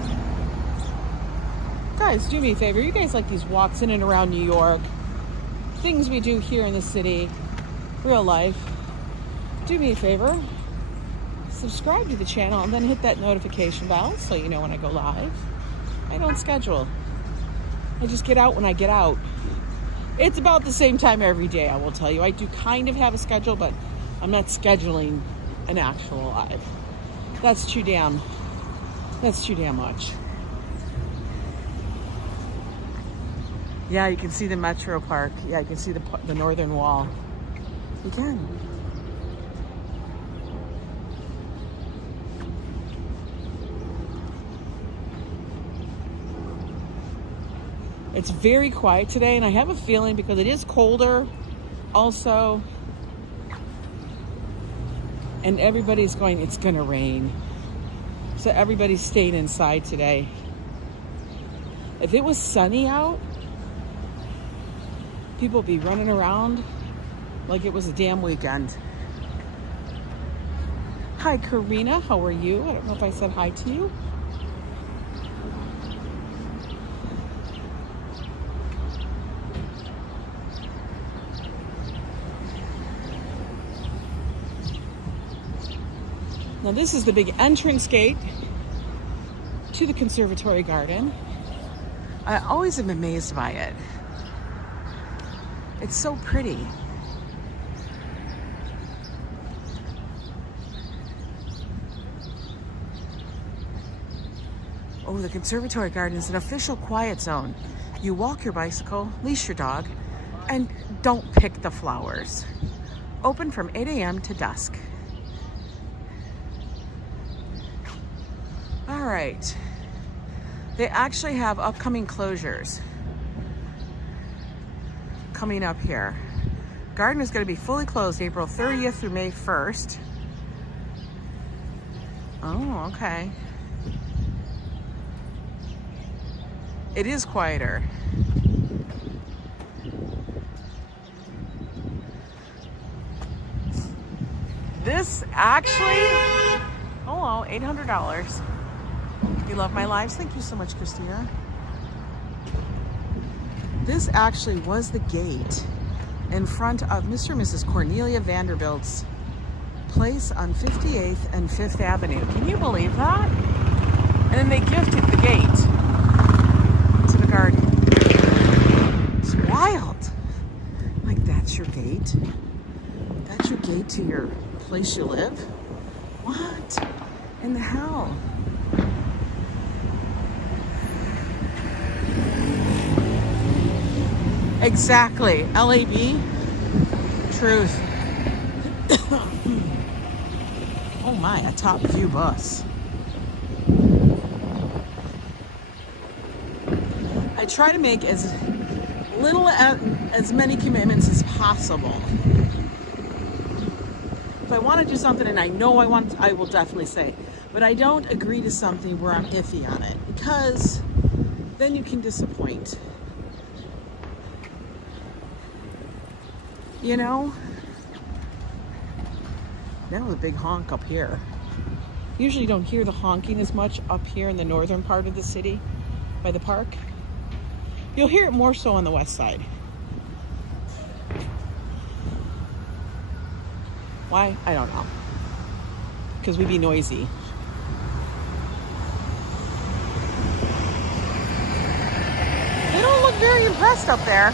Guys, do me a favor. You guys like these walks in and around New York, things we do here in the city, real life. Do me a favor. Subscribe to the channel and then hit that notification bell so you know when I go live. I don't schedule. I just get out when I get out. It's about the same time every day, I will tell you. I do kind of have a schedule, but I'm not scheduling an actual live. That's too damn much. Yeah, you can see the Metro Park. Yeah, you can see the northern wall. You can. It's very quiet today, and I have a feeling because it is colder also, and everybody's going, it's gonna rain. So everybody's staying inside today. If it was sunny out, people would be running around like it was a damn weekend. Hi, Karina. How are you? I don't know if I said hi to you. Now this is the big entrance gate to the Conservatory Garden. I always am amazed by it. It's so pretty. Oh, the Conservatory Garden is an official quiet zone. You walk your bicycle, leash your dog, and don't pick the flowers. Open from 8 a.m. to dusk. All right. They actually have upcoming closures coming up here. Garden is going to be fully closed April 30th through May 1st. Oh, okay. It is quieter. This actually, oh, $800. You love my lives? Thank you so much, Christina. This actually was the gate in front of Mr. and Mrs. Cornelia Vanderbilt's place on 58th and 5th Avenue. Can you believe that? And then they gifted the gate to the garden. It's wild. Like, that's your gate? That's your gate to your place you live? What in the hell? Exactly. LAB. Truth. Oh my, a top view bus. I try to make as many commitments as possible. If I want to do something and I know I will definitely say. But I don't agree to something where I'm iffy on it, because then you can disappoint. You know? That was a big honk up here. Usually you don't hear the honking as much up here in the northern part of the city by the park. You'll hear it more so on the west side. Why? I don't know. Because we be noisy. They don't look very impressed up there.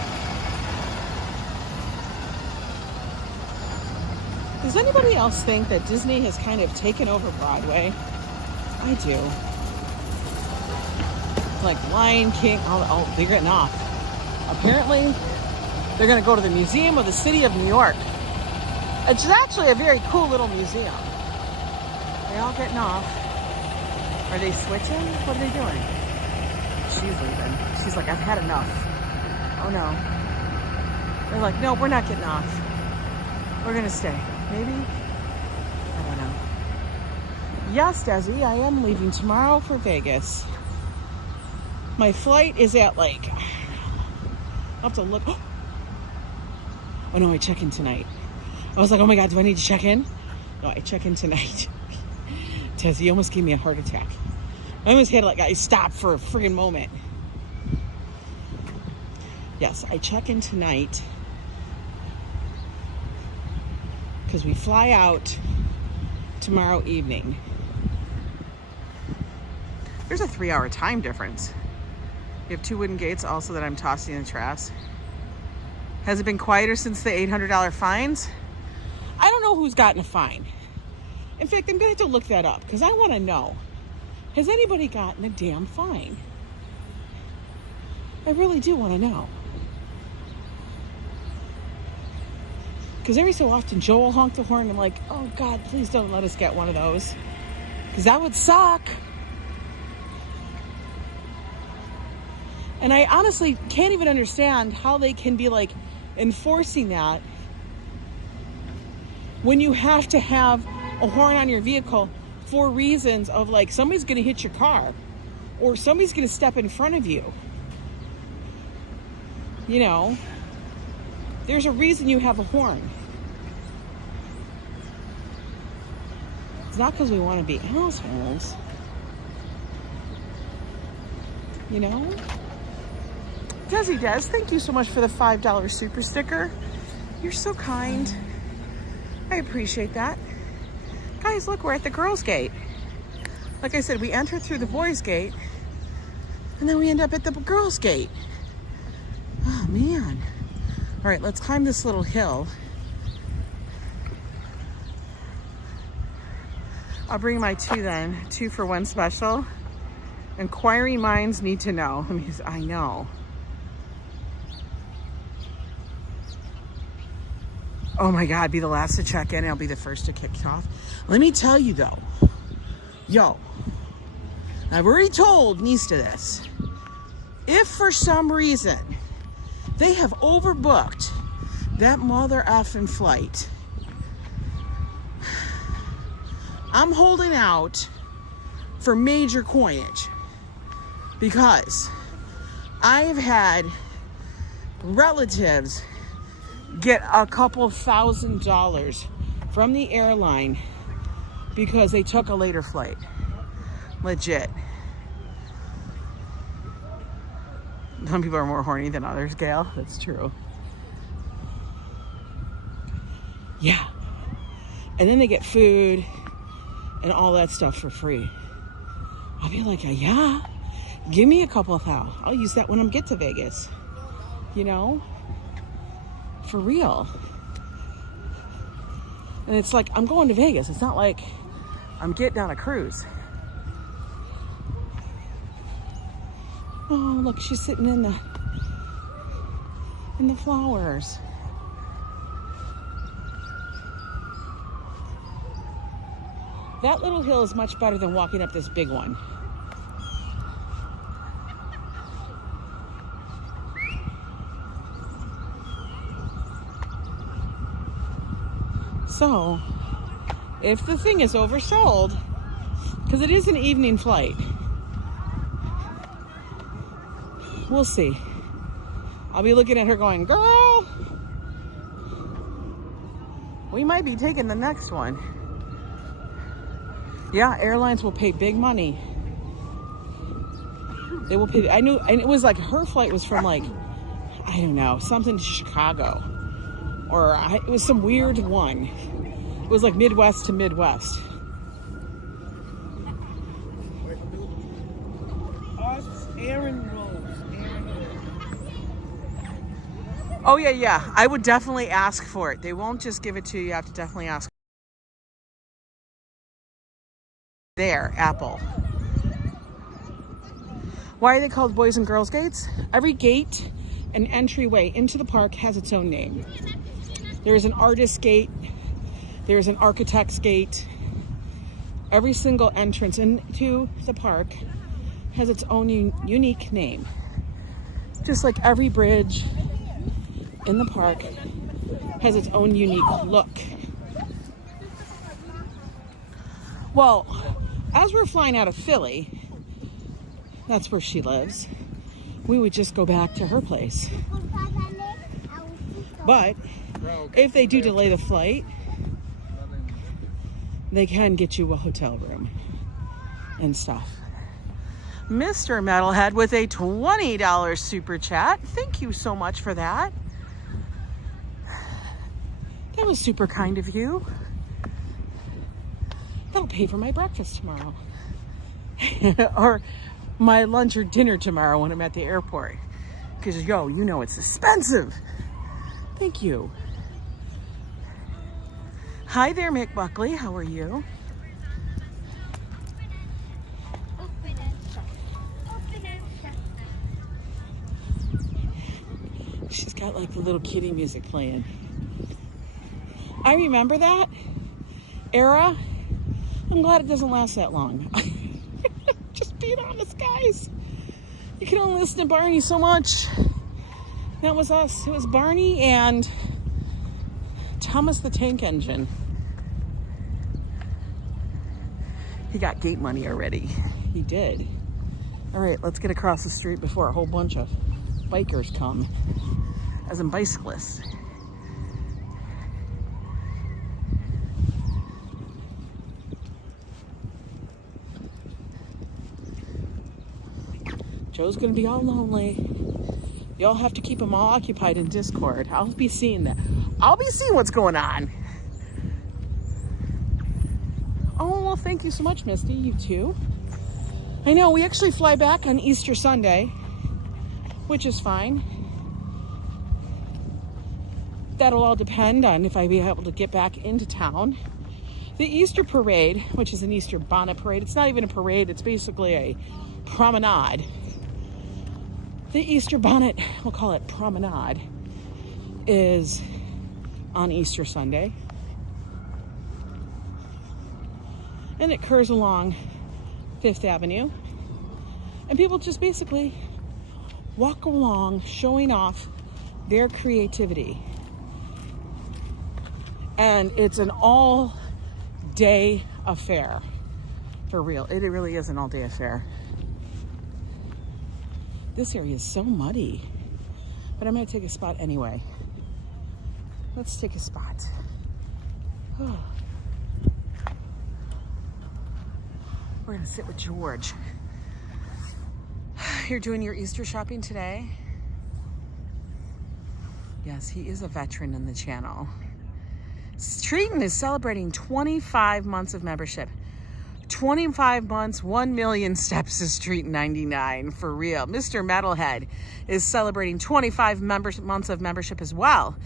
Does anybody else think that Disney has kind of taken over Broadway? I do. Like Lion King, oh, they're getting off. Apparently, they're gonna go to the Museum of the City of New York. It's actually a very cool little museum. They're all getting off. Are they switching? What are they doing? She's leaving. She's like, I've had enough. Oh no. They're like, no, we're not getting off. We're gonna stay. Maybe? I don't know. Yes, Desi, I am leaving tomorrow for Vegas. My flight is at like, I'll have to look. Oh no, I check in tonight. I was like, oh my God, do I need to check in? No, I check in tonight. Desi almost gave me a heart attack. I almost had I stopped for a friggin' moment. Yes, I check in tonight. Because we fly out tomorrow evening. There's a 3-hour time difference. You have 2 wooden gates also that I'm tossing in the trash. Has it been quieter since the $800 fines? I don't know who's gotten a fine. In fact, I'm going to have to look that up because I want to know. Has anybody gotten a damn fine? I really do want to know. Because every so often, Joe will honk the horn and I'm like, oh God, please don't let us get one of those. Because that would suck. And I honestly can't even understand how they can be like enforcing that when you have to have a horn on your vehicle for reasons of like somebody's going to hit your car or somebody's going to step in front of you. You know, there's a reason you have a horn. It's not because we want to be assholes. You know? Desi Des, thank you so much for the $5 super sticker. You're so kind. I appreciate that. God guys, look, we're at the girls' gate. Like I said, we enter through the boys' gate, and then we end up at the girls' gate. Oh, man. All right, let's climb this little hill. I'll bring my 2 then. 2 for 1 special. Inquiring minds need to know. I know. Oh my God, be the last to check in. I'll be the first to kick off. Let me tell you though. Yo, I've already told Nista this. If for some reason they have overbooked that mother effing flight, I'm holding out for major coinage because I've had relatives get a couple $1,000s from the airline because they took a later flight. Legit. Some people are more horny than others, Gail. That's true. Yeah. And then they get food and all that stuff for free. I'll be like, yeah, give me a couple of $1,000. I'll use that when I get to Vegas. You know? For real. And it's like, I'm going to Vegas. It's not like I'm getting on a cruise. Oh, look, she's sitting in the flowers. That little hill is much better than walking up this big one. So, if the thing is oversold, because it is an evening flight, we'll see. I'll be looking at her going, girl, we might be taking the next one. Yeah, airlines will pay big money. They will pay. I knew, and it was like her flight was from like, I don't know, something to Chicago. Or it was some weird one. It was like Midwest to Midwest. Oh, yeah. I would definitely ask for it. They won't just give it to you. You have to definitely ask. There, Apple. Why are they called Boys and Girls Gates? Every gate and entryway into the park has its own name. There is an artist's gate. There is an architect's gate. Every single entrance into the park has its own unique name. Just like every bridge in the park has its own unique look. Well, as we're flying out of Philly, that's where she lives, we would just go back to her place. But if they do delay the flight, they can get you a hotel room and stuff. Mr. Metalhead with a $20 super chat. Thank you so much for that. That was super kind of you. That'll pay for my breakfast tomorrow. Or my lunch or dinner tomorrow when I'm at the airport. Because, yo, you know it's expensive. Thank you. Hi there, Mick Buckley. How are you? She's got like the little kitty music playing. I remember that era. I'm glad it doesn't last that long. Just being honest, guys. You can only listen to Barney so much. That was us. It was Barney and Thomas the Tank Engine. He got gate money already. He did. All right, let's get across the street before a whole bunch of bikers come, as in bicyclists. Joe's gonna be all lonely. Y'all have to keep him all occupied in Discord. I'll be seeing that. I'll be seeing what's going on. well, thank you so much, Misty. You too. I know, we actually fly back on Easter Sunday, which is fine. That'll all depend on if I be able to get back into town. The Easter parade, which is an Easter bonnet parade, it's not even a parade, it's basically a promenade. The Easter bonnet, we'll call it promenade, is on Easter Sunday. And it occurs along 5th Avenue. And people just basically walk along showing off their creativity. And it's an all-day affair. For real. It really is an all-day affair. This area is so muddy. But I'm going to take a spot anyway. Let's take a spot. Oh. We're going to sit with George. You're doing your Easter shopping today? Yes, he is a veteran in the channel. Streeton is celebrating 25 months of membership. 25 months, 1 million steps to Streeton 99, for real. Mr. Metalhead is celebrating 25 months of membership as well.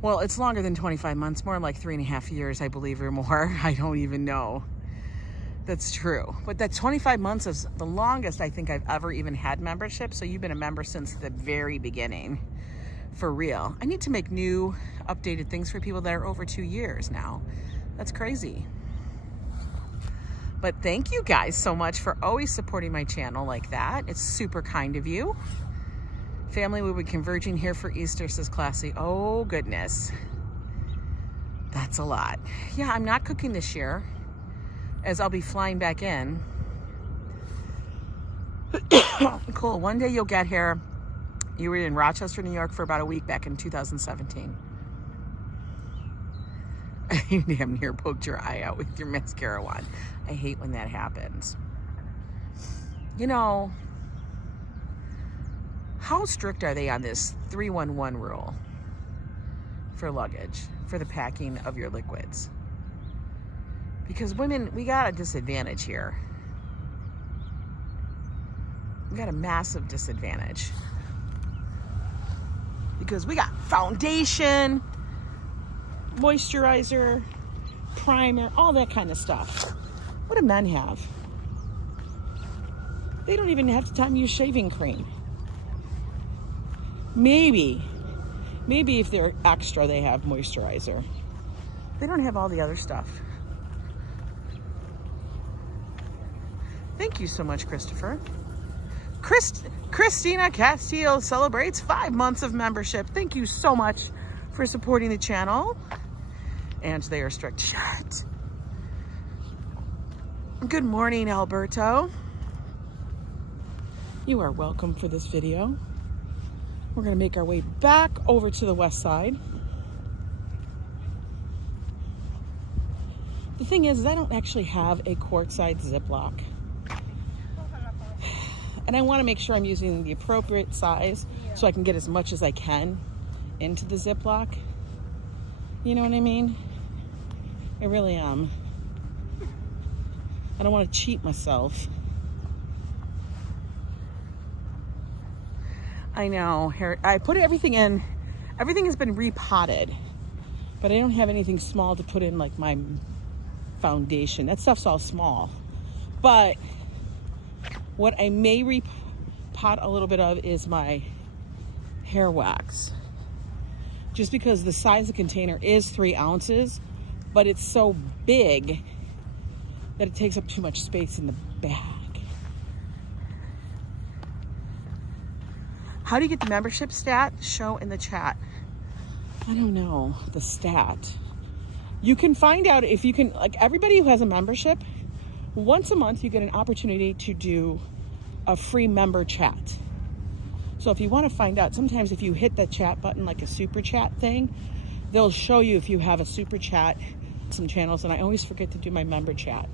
Well, it's longer than 25 months, more like 3.5 years, I believe, or more. I don't even know. That's true. But that 25 months is the longest I think I've ever even had membership. So you've been a member since the very beginning. For real. I need to make new updated things for people that are over 2 years now. That's crazy. But thank you guys so much for always supporting my channel like that. It's super kind of you. Family will be converging here for Easter, says Classy. Oh goodness. That's a lot. Yeah, I'm not cooking this year, as I'll be flying back in. Cool. One day you'll get here. You were in Rochester, New York for about a week back in 2017. You damn near poked your eye out with your mascara wand. I hate when that happens. You know, how strict are they on this 311 rule for luggage, for the packing of your liquids? Because women, we got a disadvantage here. We got a massive disadvantage. Because we got foundation, moisturizer, primer, all that kind of stuff. What do men have? They don't even have time to use shaving cream. Maybe if they're extra, they have moisturizer. They don't have all the other stuff. Thank you so much, Christopher. Christina Castillo celebrates 5 months of membership. Thank you so much for supporting the channel. And they are strict. Shut. Good morning, Alberto. You are welcome for this video. We're going to make our way back over to the west side. The thing is, I don't actually have a quart-size Ziploc. And I want to make sure I'm using the appropriate size so I can get as much as I can into the Ziploc. You know what I mean? I really am. I don't want to cheat myself. I know. I put everything in. Everything has been repotted. But I don't have anything small to put in, like my foundation. That stuff's all small. But what I may repot a little bit of is my hair wax. Just because the size of the container is 3 ounces, but it's so big that it takes up too much space in the bag. How do you get the membership stat? Show in the chat. I don't know the stat. You can find out if you can, like everybody who has a membership, once a month you get an opportunity to do a free member chat. So if you want to find out, sometimes if you hit that chat button, like a super chat thing, they'll show you if you have a super chat, some channels, and I always forget to do my member chat.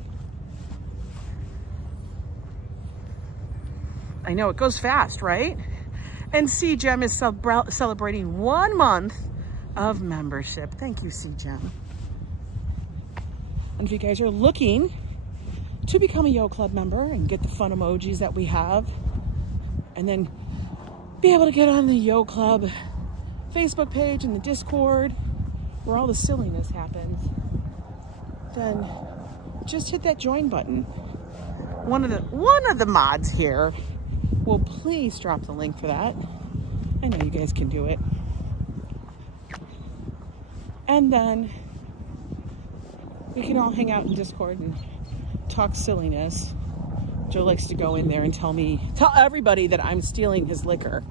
I know, it goes fast, right? And C-Gem is celebrating 1 month of membership. Thank you, C-Gem. And if you guys are looking to become a Yo Club member and get the fun emojis that we have, and then be able to get on the Yo Club Facebook page and the Discord where all the silliness happens, then just hit that join button. One of the mods here will please drop the link for that. I know you guys can do it. And then we can all hang out in Discord and talk silliness. Joe likes to go in there and tell everybody that I'm stealing his liquor.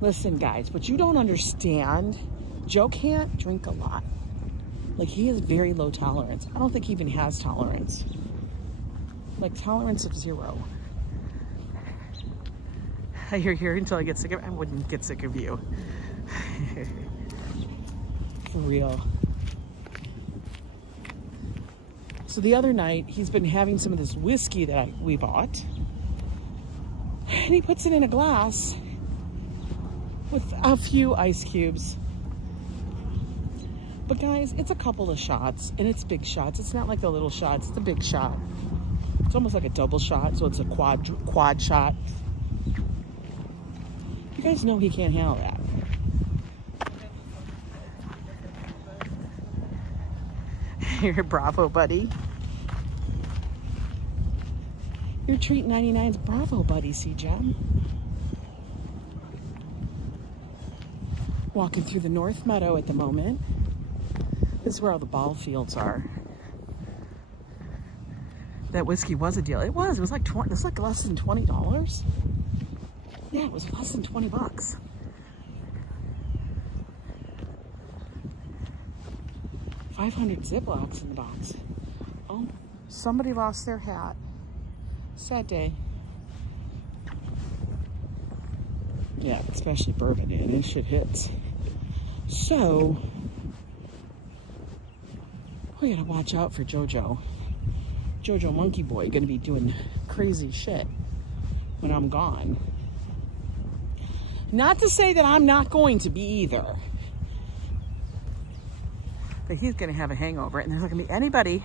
Listen, guys, but you don't understand. Joe can't drink a lot. Like, he has very low tolerance. I don't think he even has tolerance. Like, tolerance of 0. You're here until I get sick of I wouldn't get sick of you. For real. So the other night, he's been having some of this whiskey that we bought. And he puts it in a glass with a few ice cubes. But guys, it's a couple of shots, and it's big shots. It's not like the little shots, it's a big shot. It's almost like a double shot, so it's a quad shot. You guys know he can't handle that. You're bravo, buddy. Your treat 99's bravo, buddy, C-Jam. Walking through the North Meadow at the moment. This is where all the ball fields are. That whiskey was a deal. It was like less than $20. Yeah, it was less than 20 bucks. $500 Ziplocs in the box. Oh, somebody lost their hat. Sad day. Yeah, especially bourbon, and this shit hits. So, we gotta watch out for Jojo. Jojo Monkey Boy gonna be doing crazy shit when I'm gone. Not to say that I'm not going to be either. But he's gonna have a hangover, and there's not gonna be anybody.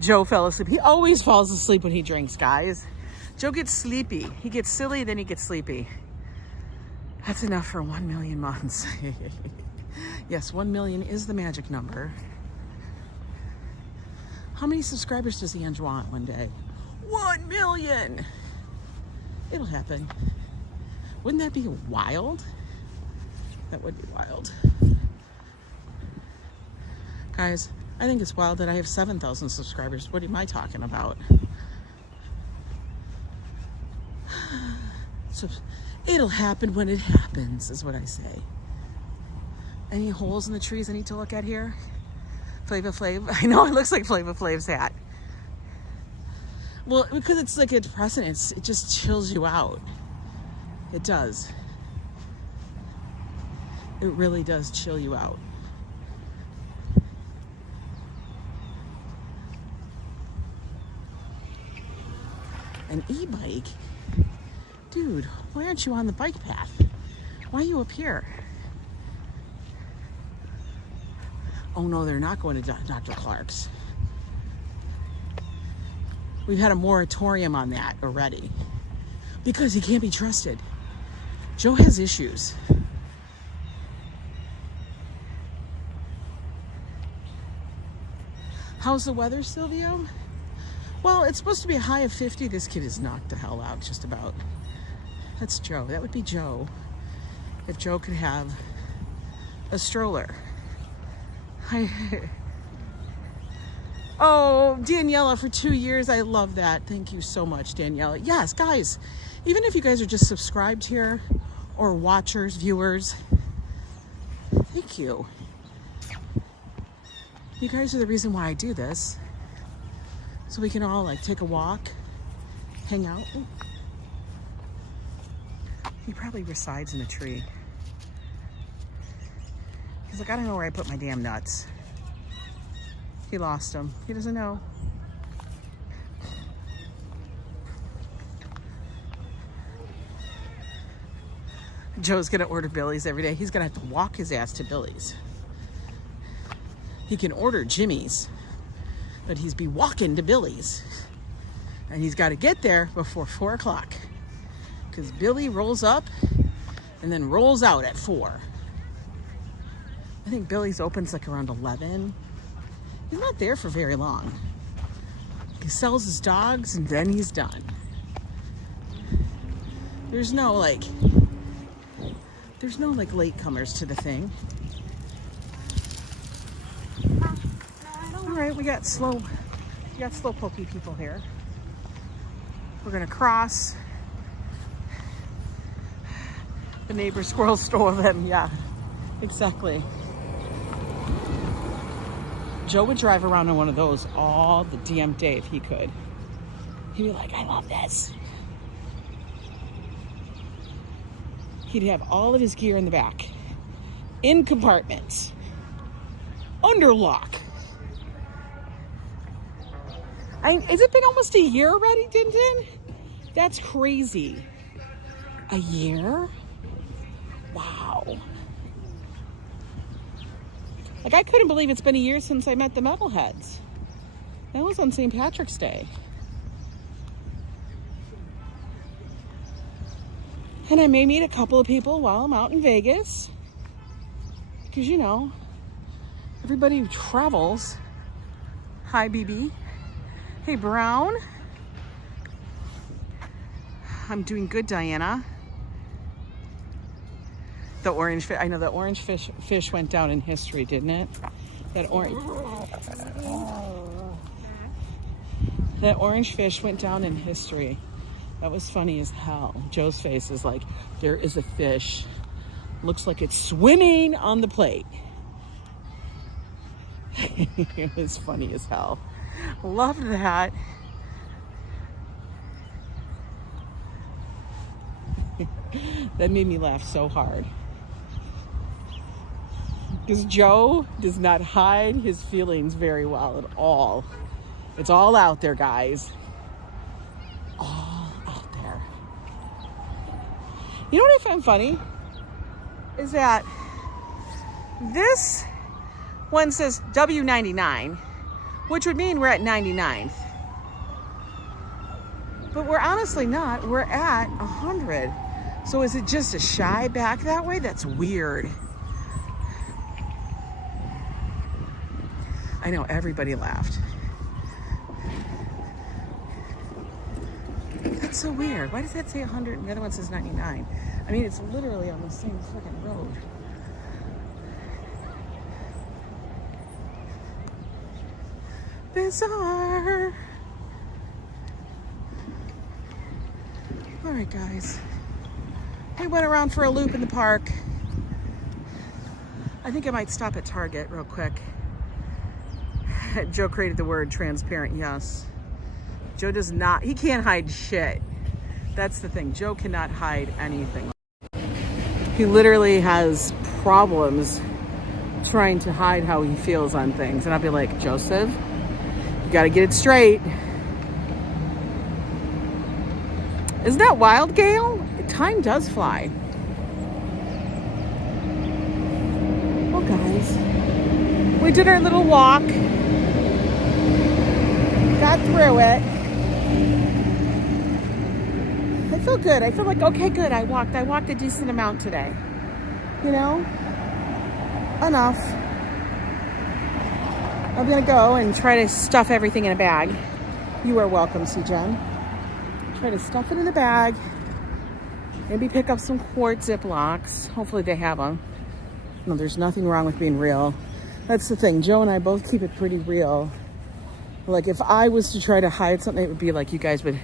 Joe fell asleep. He always falls asleep when he drinks, guys. Joe gets sleepy. He gets silly, then he gets sleepy. That's enough for 1 million months. Yes, 1 million is the magic number. How many subscribers does Ange want one day? 1 million! It'll happen. Wouldn't that be wild? That would be wild. Guys, I think it's wild that I have 7,000 subscribers. What am I talking about? So, it'll happen when it happens, is what I say. Any holes in the trees I need to look at here? Flava Flav. I know it looks like Flava Flav's hat. Well, because it's like a depressant, it just chills you out. It does. It really does chill you out. An e-bike? Dude, why aren't you on the bike path? Why are you up here? Oh no, they're not going to Dr. Clark's. We've had a moratorium on that already because he can't be trusted. Joe has issues. How's the weather, Silvio? Well, it's supposed to be a high of 50. This kid is knocked the hell out, just about. That's Joe. That would be Joe. If Joe could have a stroller. Oh, Daniela, for 2 years. I love that. Thank you so much, Daniela. Yes, guys, even if you guys are just subscribed here or watchers, viewers, thank you. You guys are the reason why I do this. So we can all like take a walk, hang out. Ooh. He probably resides in a tree. He's like, I don't know where I put my damn nuts. He lost them. He doesn't know. Joe's gonna order Billy's every day. He's gonna have to walk his ass to Billy's. He can order Jimmy's. But he's be walking to Billy's. And he's got to get there before 4 o'clock. Because Billy rolls up and then rolls out at 4. I think Billy's opens like around 11. He's not there for very long. He sells his dogs and then he's done. There's no like latecomers to the thing. All right, we got slow pokey people here. We're gonna cross. The neighbor squirrel stole them. Yeah, exactly. Joe would drive around on one of those all the damn day if he could. He'd be like, I love this. He'd have all of his gear in the back, in compartments, under lock. Has it been almost a year already, Din? That's crazy. A year? Wow. Like, I couldn't believe it's been a year since I met the Metalheads. That was on St. Patrick's Day. And I may meet a couple of people while I'm out in Vegas. Because, you know, everybody who travels. Hi, BB. Hey, Brown. I'm doing good, Diana. The orange fish. I know the orange fish went down in history, didn't it? That orange fish went down in history. That was funny as hell. Joe's face is like, there is a fish. Looks like it's swimming on the plate. It was funny as hell. Loved that. That made me laugh so hard. Because Joe does not hide his feelings very well at all. It's all out there, guys. All out there. You know what I found funny? Is that this one says W99, which would mean we're at 99th. But we're honestly not. We're at 100. So is it just a shy back that way? That's weird. I know, everybody laughed. That's so weird. Why does that say 100 and the other one says 99? I mean, it's literally on the same freaking road. Bizarre. All right, guys. I went around for a loop in the park. I think I might stop at Target real quick. Joe created the word transparent, yes. Joe does not, he can't hide shit. That's the thing. Joe cannot hide anything. He literally has problems trying to hide how he feels on things. And I'll be like, Joseph, you gotta get it straight. Isn't that wild, Gail? Time does fly. Well, guys, we did our little walk. Got through it. I feel good. I feel like, okay, good. I walked a decent amount today. You know? Enough. I'm gonna go and try to stuff everything in a bag. You are welcome, C-Jen. Try to stuff it in a bag. Maybe pick up some quart Ziplocs. Hopefully they have them. No, there's nothing wrong with being real. That's the thing. Joe and I both keep it pretty real. Like, if I was to try to hide something, it would be like you guys would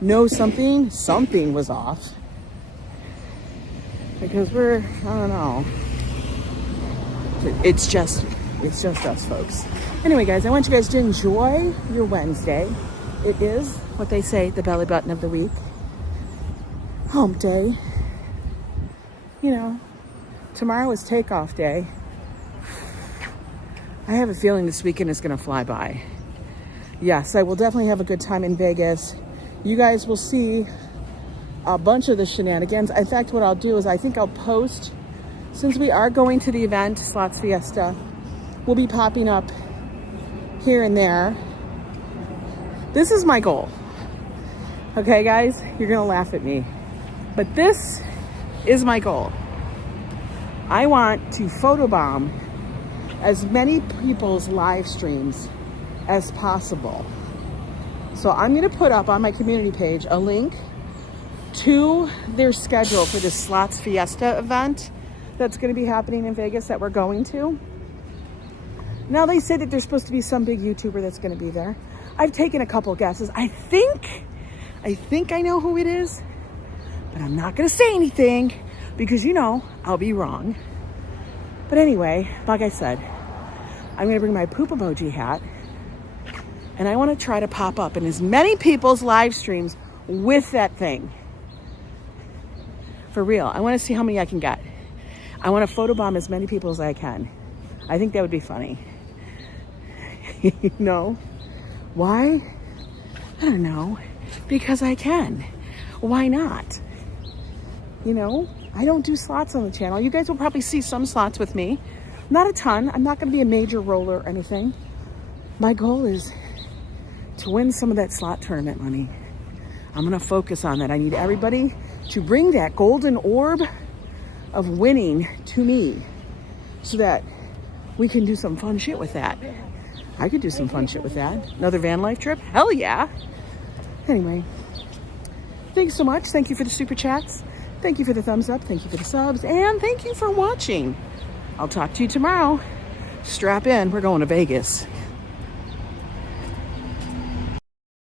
know something was off. Because we're, I don't know. It's just us, folks. Anyway, guys, I want you guys to enjoy your Wednesday. It is what they say, the belly button of the week. Hump day. You know, tomorrow is takeoff day. I have a feeling this weekend is going to fly by. Yes, I will definitely have a good time in Vegas. You guys will see a bunch of the shenanigans. In fact, what I'll do is I think I'll post, since we are going to the event, Slots Fiesta, we'll be popping up here and there. This is my goal. Okay, guys, you're gonna laugh at me, but this is my goal. I want to photobomb as many people's live streams as possible. So I'm gonna put up on my community page a link to their schedule for this Slots Fiesta event that's gonna be happening in Vegas that we're going to. Now they say that there's supposed to be some big YouTuber that's gonna be there. I've taken a couple guesses. I think I know who it is, but I'm not gonna say anything because, you know, I'll be wrong. But anyway, like I said, I'm gonna bring my poop emoji hat, and I wanna try to pop up in as many people's live streams with that thing. For real, I wanna see how many I can get. I wanna photobomb as many people as I can. I think that would be funny. You know? Why? I don't know. Because I can. Why not? You know, I don't do slots on the channel. You guys will probably see some slots with me. Not a ton. I'm not going to be a major roller or anything. My goal is to win some of that slot tournament money. I'm going to focus on that. I need everybody to bring that golden orb of winning to me so that we can do some fun shit with that. I could do some fun shit with that. Another van life trip? Hell yeah. Anyway, thanks so much. Thank you for the super chats. Thank you for the thumbs up. Thank you for the subs. And thank you for watching. I'll talk to you tomorrow. Strap in. We're going to Vegas.